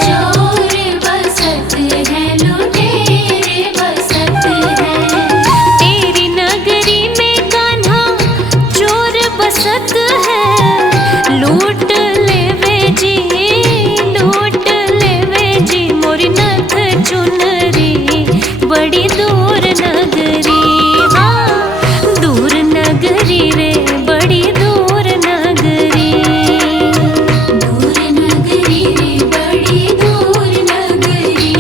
चोर बसत है, लुटेरे बसत है। तेरी नगरी में कान्हा चोर बसत है, लूट लेवे जी, लूट लेवे जी मोरी नथ चुनरी, बड़ी दूर नगरी। हाँ दूर नगरी रे बड़ी दूर नगरी। दूर नगरी रे बड़ी दूर नगरी।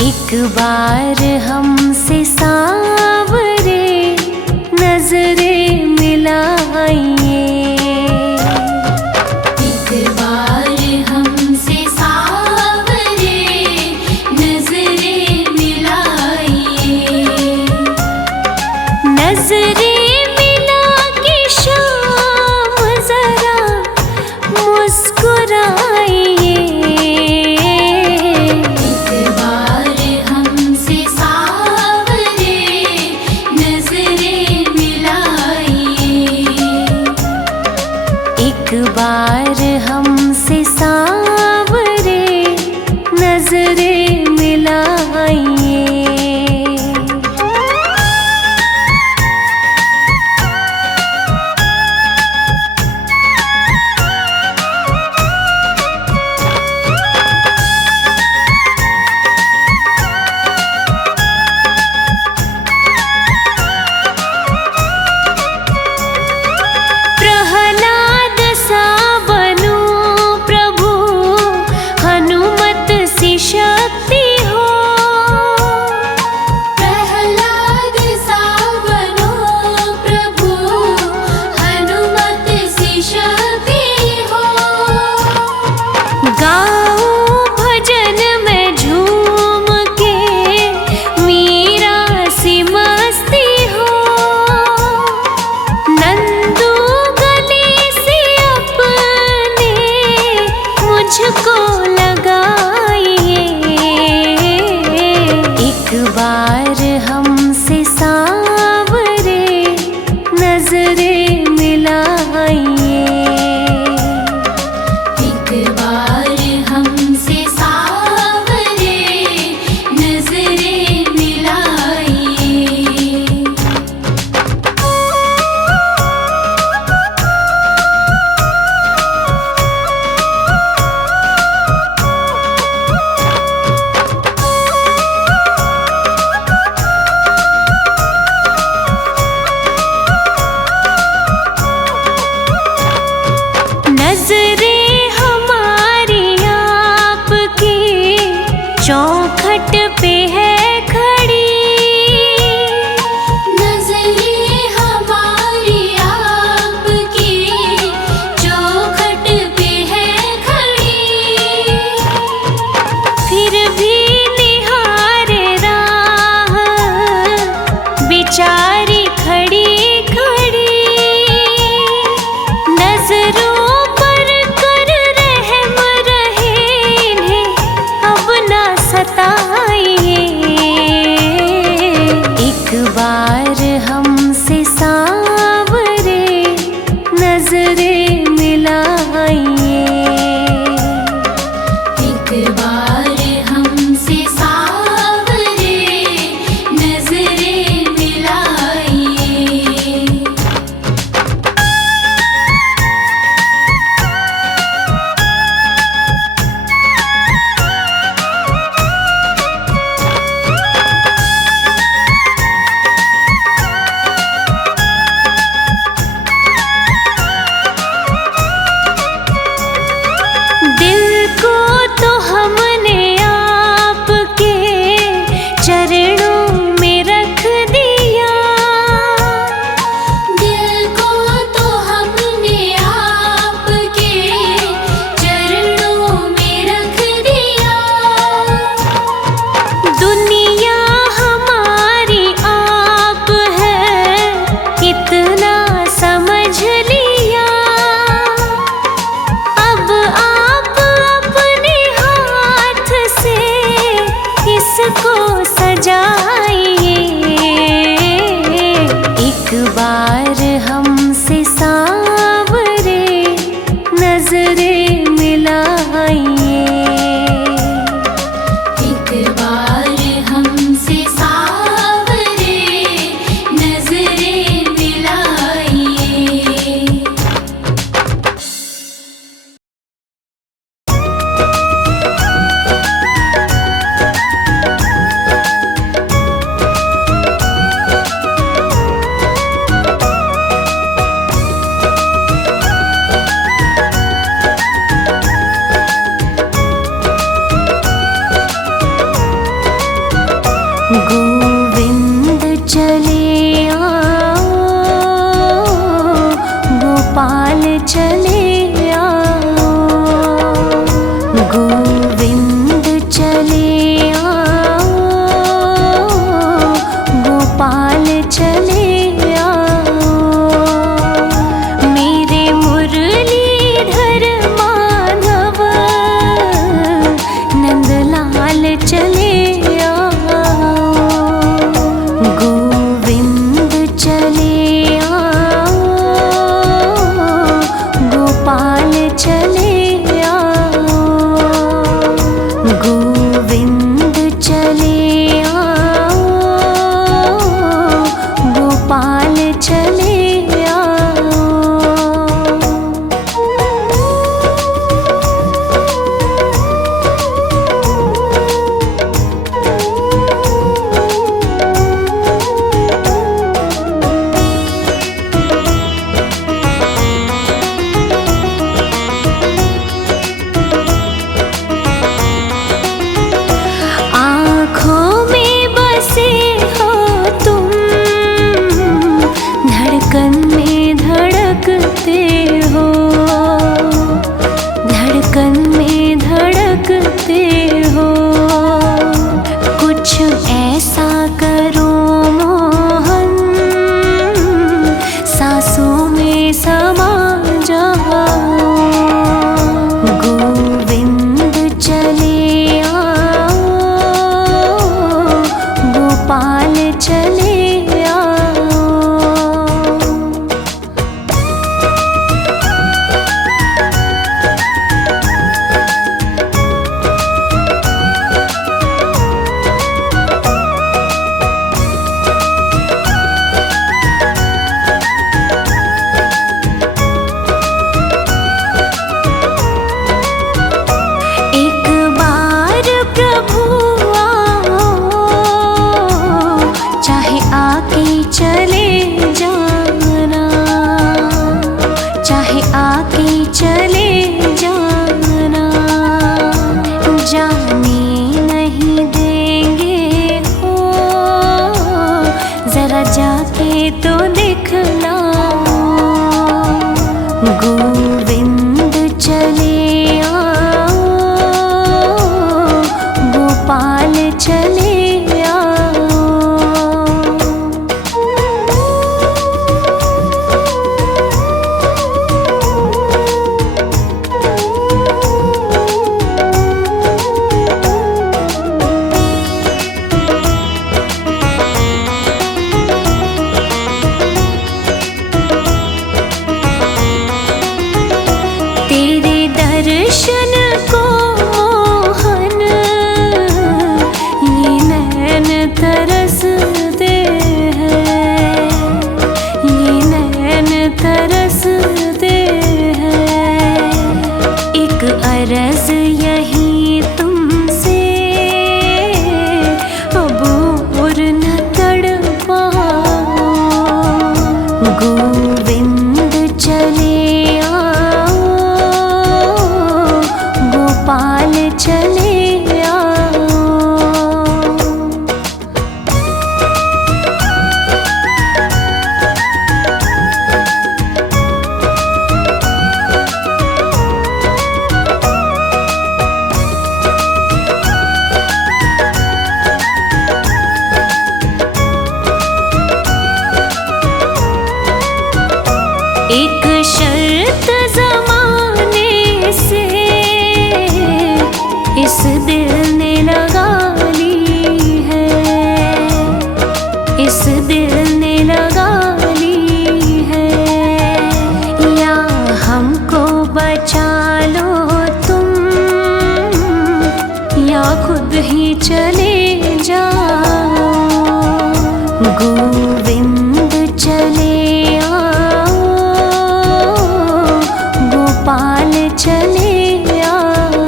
एक बार हमसे सांवरे नजरे मिलाइए। एक बार हमसे सावरे नजरे मिलाइए। नजरे मिला के शाम जरा मुस्कुराइए। एक बार हमसे सावरे नजरे मिलाइए। एक बार हमसे सांवरे नजरे मिलाइए। प्रहलाद सा बनूं प्रभु, हनुमत सी शक्ति हो। प्रहलाद सा बनो प्रभु, हनुमत सी शक्ति हो। गाऊं भजन में झूम के मीरा सी मस्ती हो। नंदू गले से अपने मुझको लगाइए। एक बार हमसे सांवरे नजरे मिलाइए। एक बार हमसे सावरे नजरे मिलाइए। नजरे हमारी आपकी चौखट पे है खड़ी। नजरे हमारी आपकी चौखट पे है खड़ी। फिर भी निहारे राह बिचारी खड़ी खड़ी। नजरों पर कर रहम रहे इन्हें चले आओ, गोविंद चले आओ, गोपाल चले आओ, गोविंद चले आओ, गोपाल चले आओ। आँखों में बसे हो तुम, धड़कन में धड़कते हो, धड़कन में धड़कते हो। कुछ ऐसा करो मोहन, सांसों में समा जाओ, गोविंद चले आओ, गोपाल चले आओ। एक बार प्रभु आओ, चाहे आके चले जाना, चाहे आके चले जाना। जाने नहीं देंगे हो, जरा जाके तो दिखलाओ, गोविंद चले आओ, गोपाल चले आओ। तेरे दर्शन को मोहन, ये नैन तरसते हैं, ये नैन तरसते हैं। एक अर्ज यही तुमसे, अब और न तड़पाओ, गोविंद चले आओ, गोपाल चले आओ। एक शर्त ज़माने से इस दिल ने लगा ली है, इस दिल ने लगा ली है। या हमको बचा लो तुम, या खुद ही चले जाओ, गोविंद चले आओ, गोपाल चले आओ।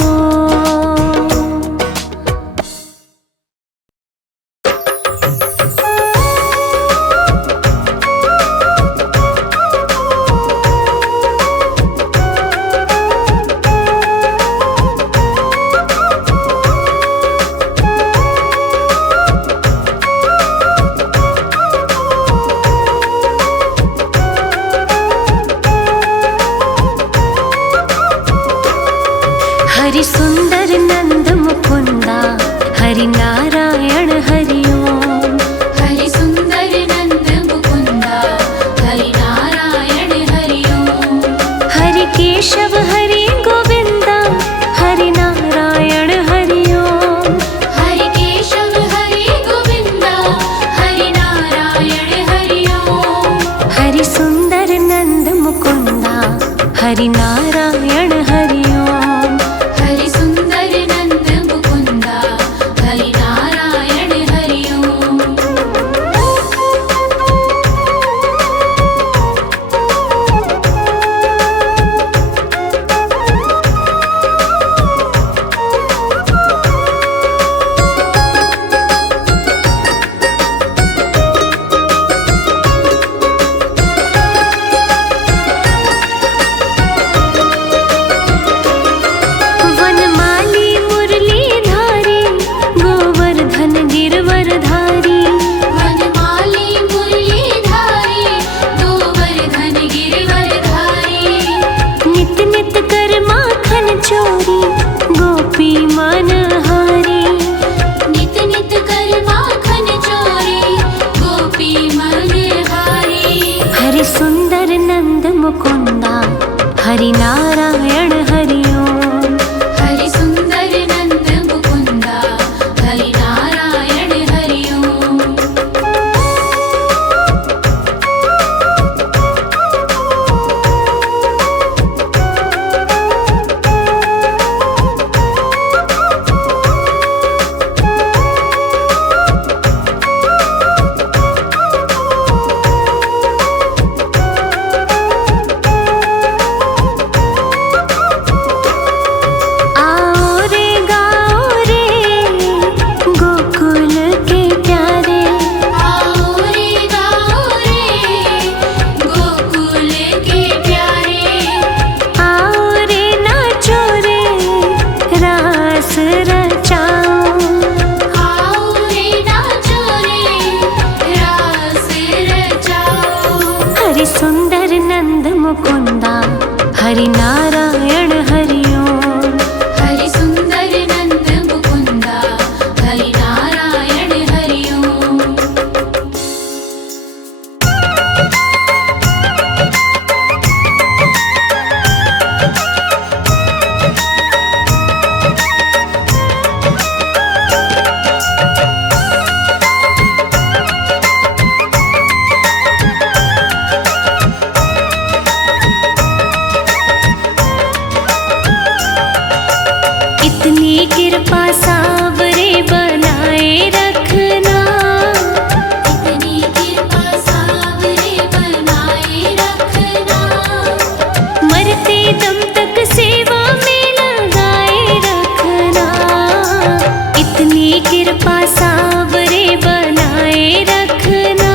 कृपा सावरे बनाए रखना।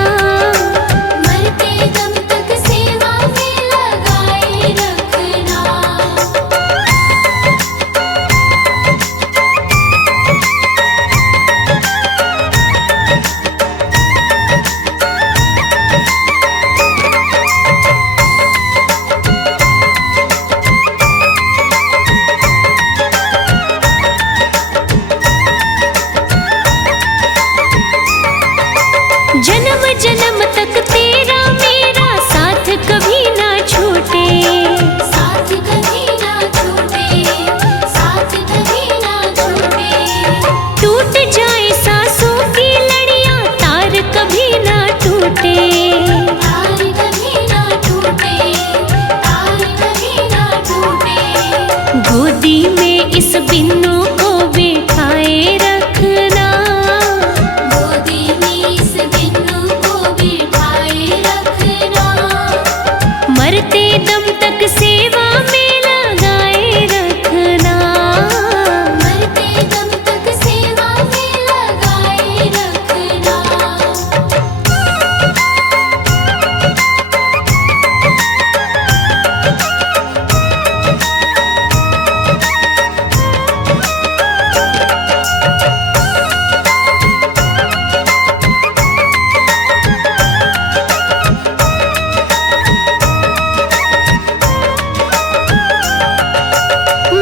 मरते दम तक सेवा में लगाए रखना। जन्म जन्म तक तेरा मेरा साथ कभी ना छूटे। साथ कभी ना छूटे, साथ कभी ना छूटे। टूट जाए सांसों की लड़ियां तार कभी ना टूटे। तार कभी ना टूटे, तार कभी ना टूटे। गोदी में इस बिन्नू को बिठाए रखना। गोदी में इस बिन्नू को बिठाए रखना। मरते दम तक सेवा में लगाए रखना। मरते दम तक सेवा में लगाए रखना।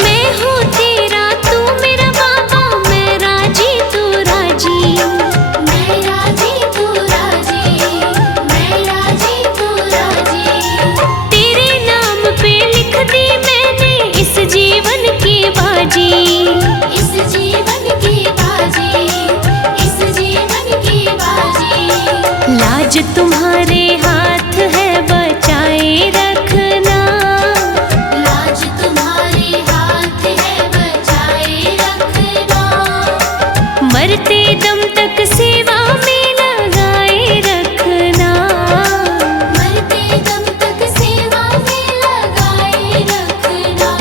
मैं हूँ तेरा तू मेरा बाबा, मैं राजी तू राजी। मैं राजी तू राजी, मैं राजी तू राजी। तेरे नाम पे लिख दी मैंने इस जीवन की बाजी। इस जीवन की बाजी, इस जीवन की बाजी। लाज तुम्हारे हाथ है बचाए रखना। लाज तुम्हारे हाथ है बचाए रखना। मरते दम तक सेवा में लगाए रखना। मरते दम तक सेवा में लगाए रखना।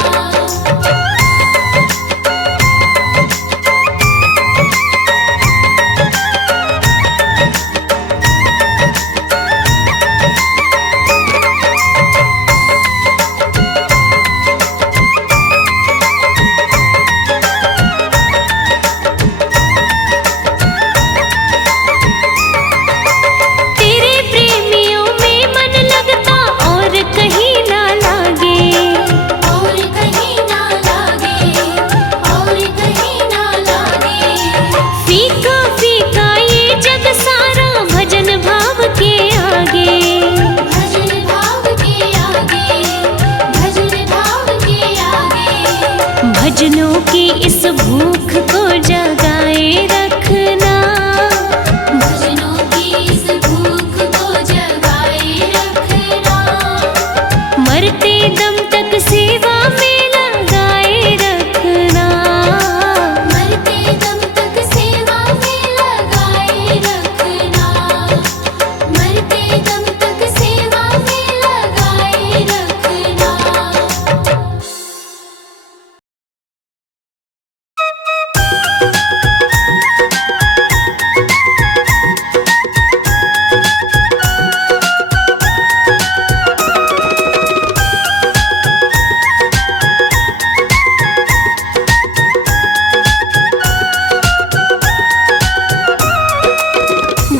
तेरे प्रेमियों में मन लगता और कहीं ना लागे। और कहीं ना लागे, और कहीं ना लागे। फीका फीका ये जग सारा भजन भाव के आगे। भजन भाव के आगे, भजन भाव के आगे। भजनों की इस भूख को जगाए रखना। भजनों की इस भूख को जगाए रखना। मरते दम तक सेवा में लगाए रखना। मरते दम तक सेवा में लगाए रखना। मरते दम तक सेवा में लगाए रखना।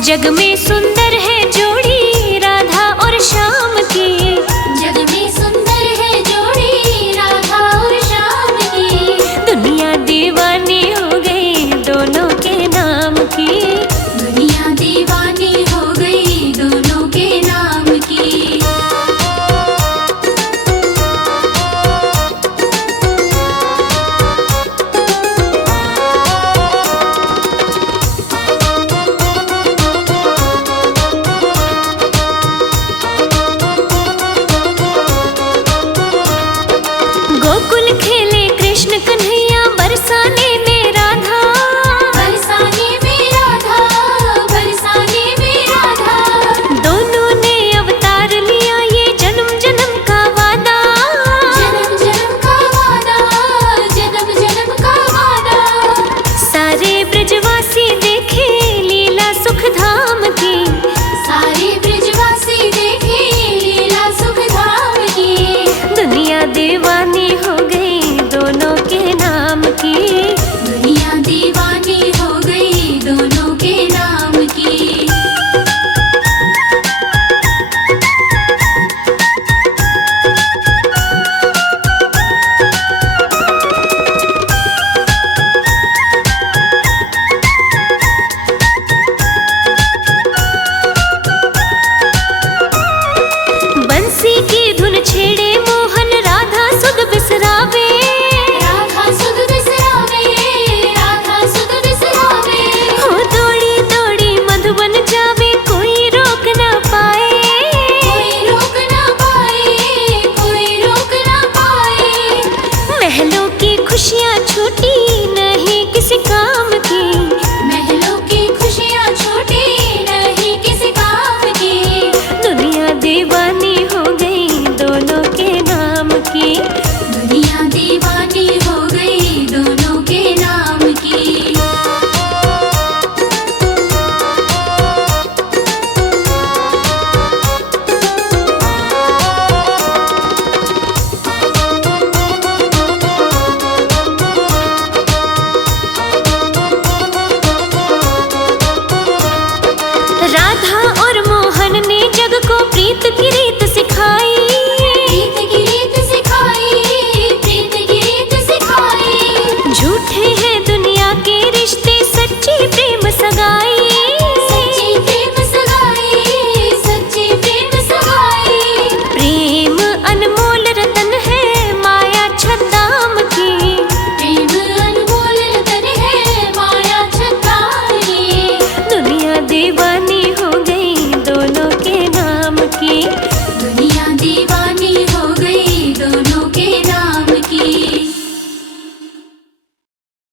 जग में सुंदर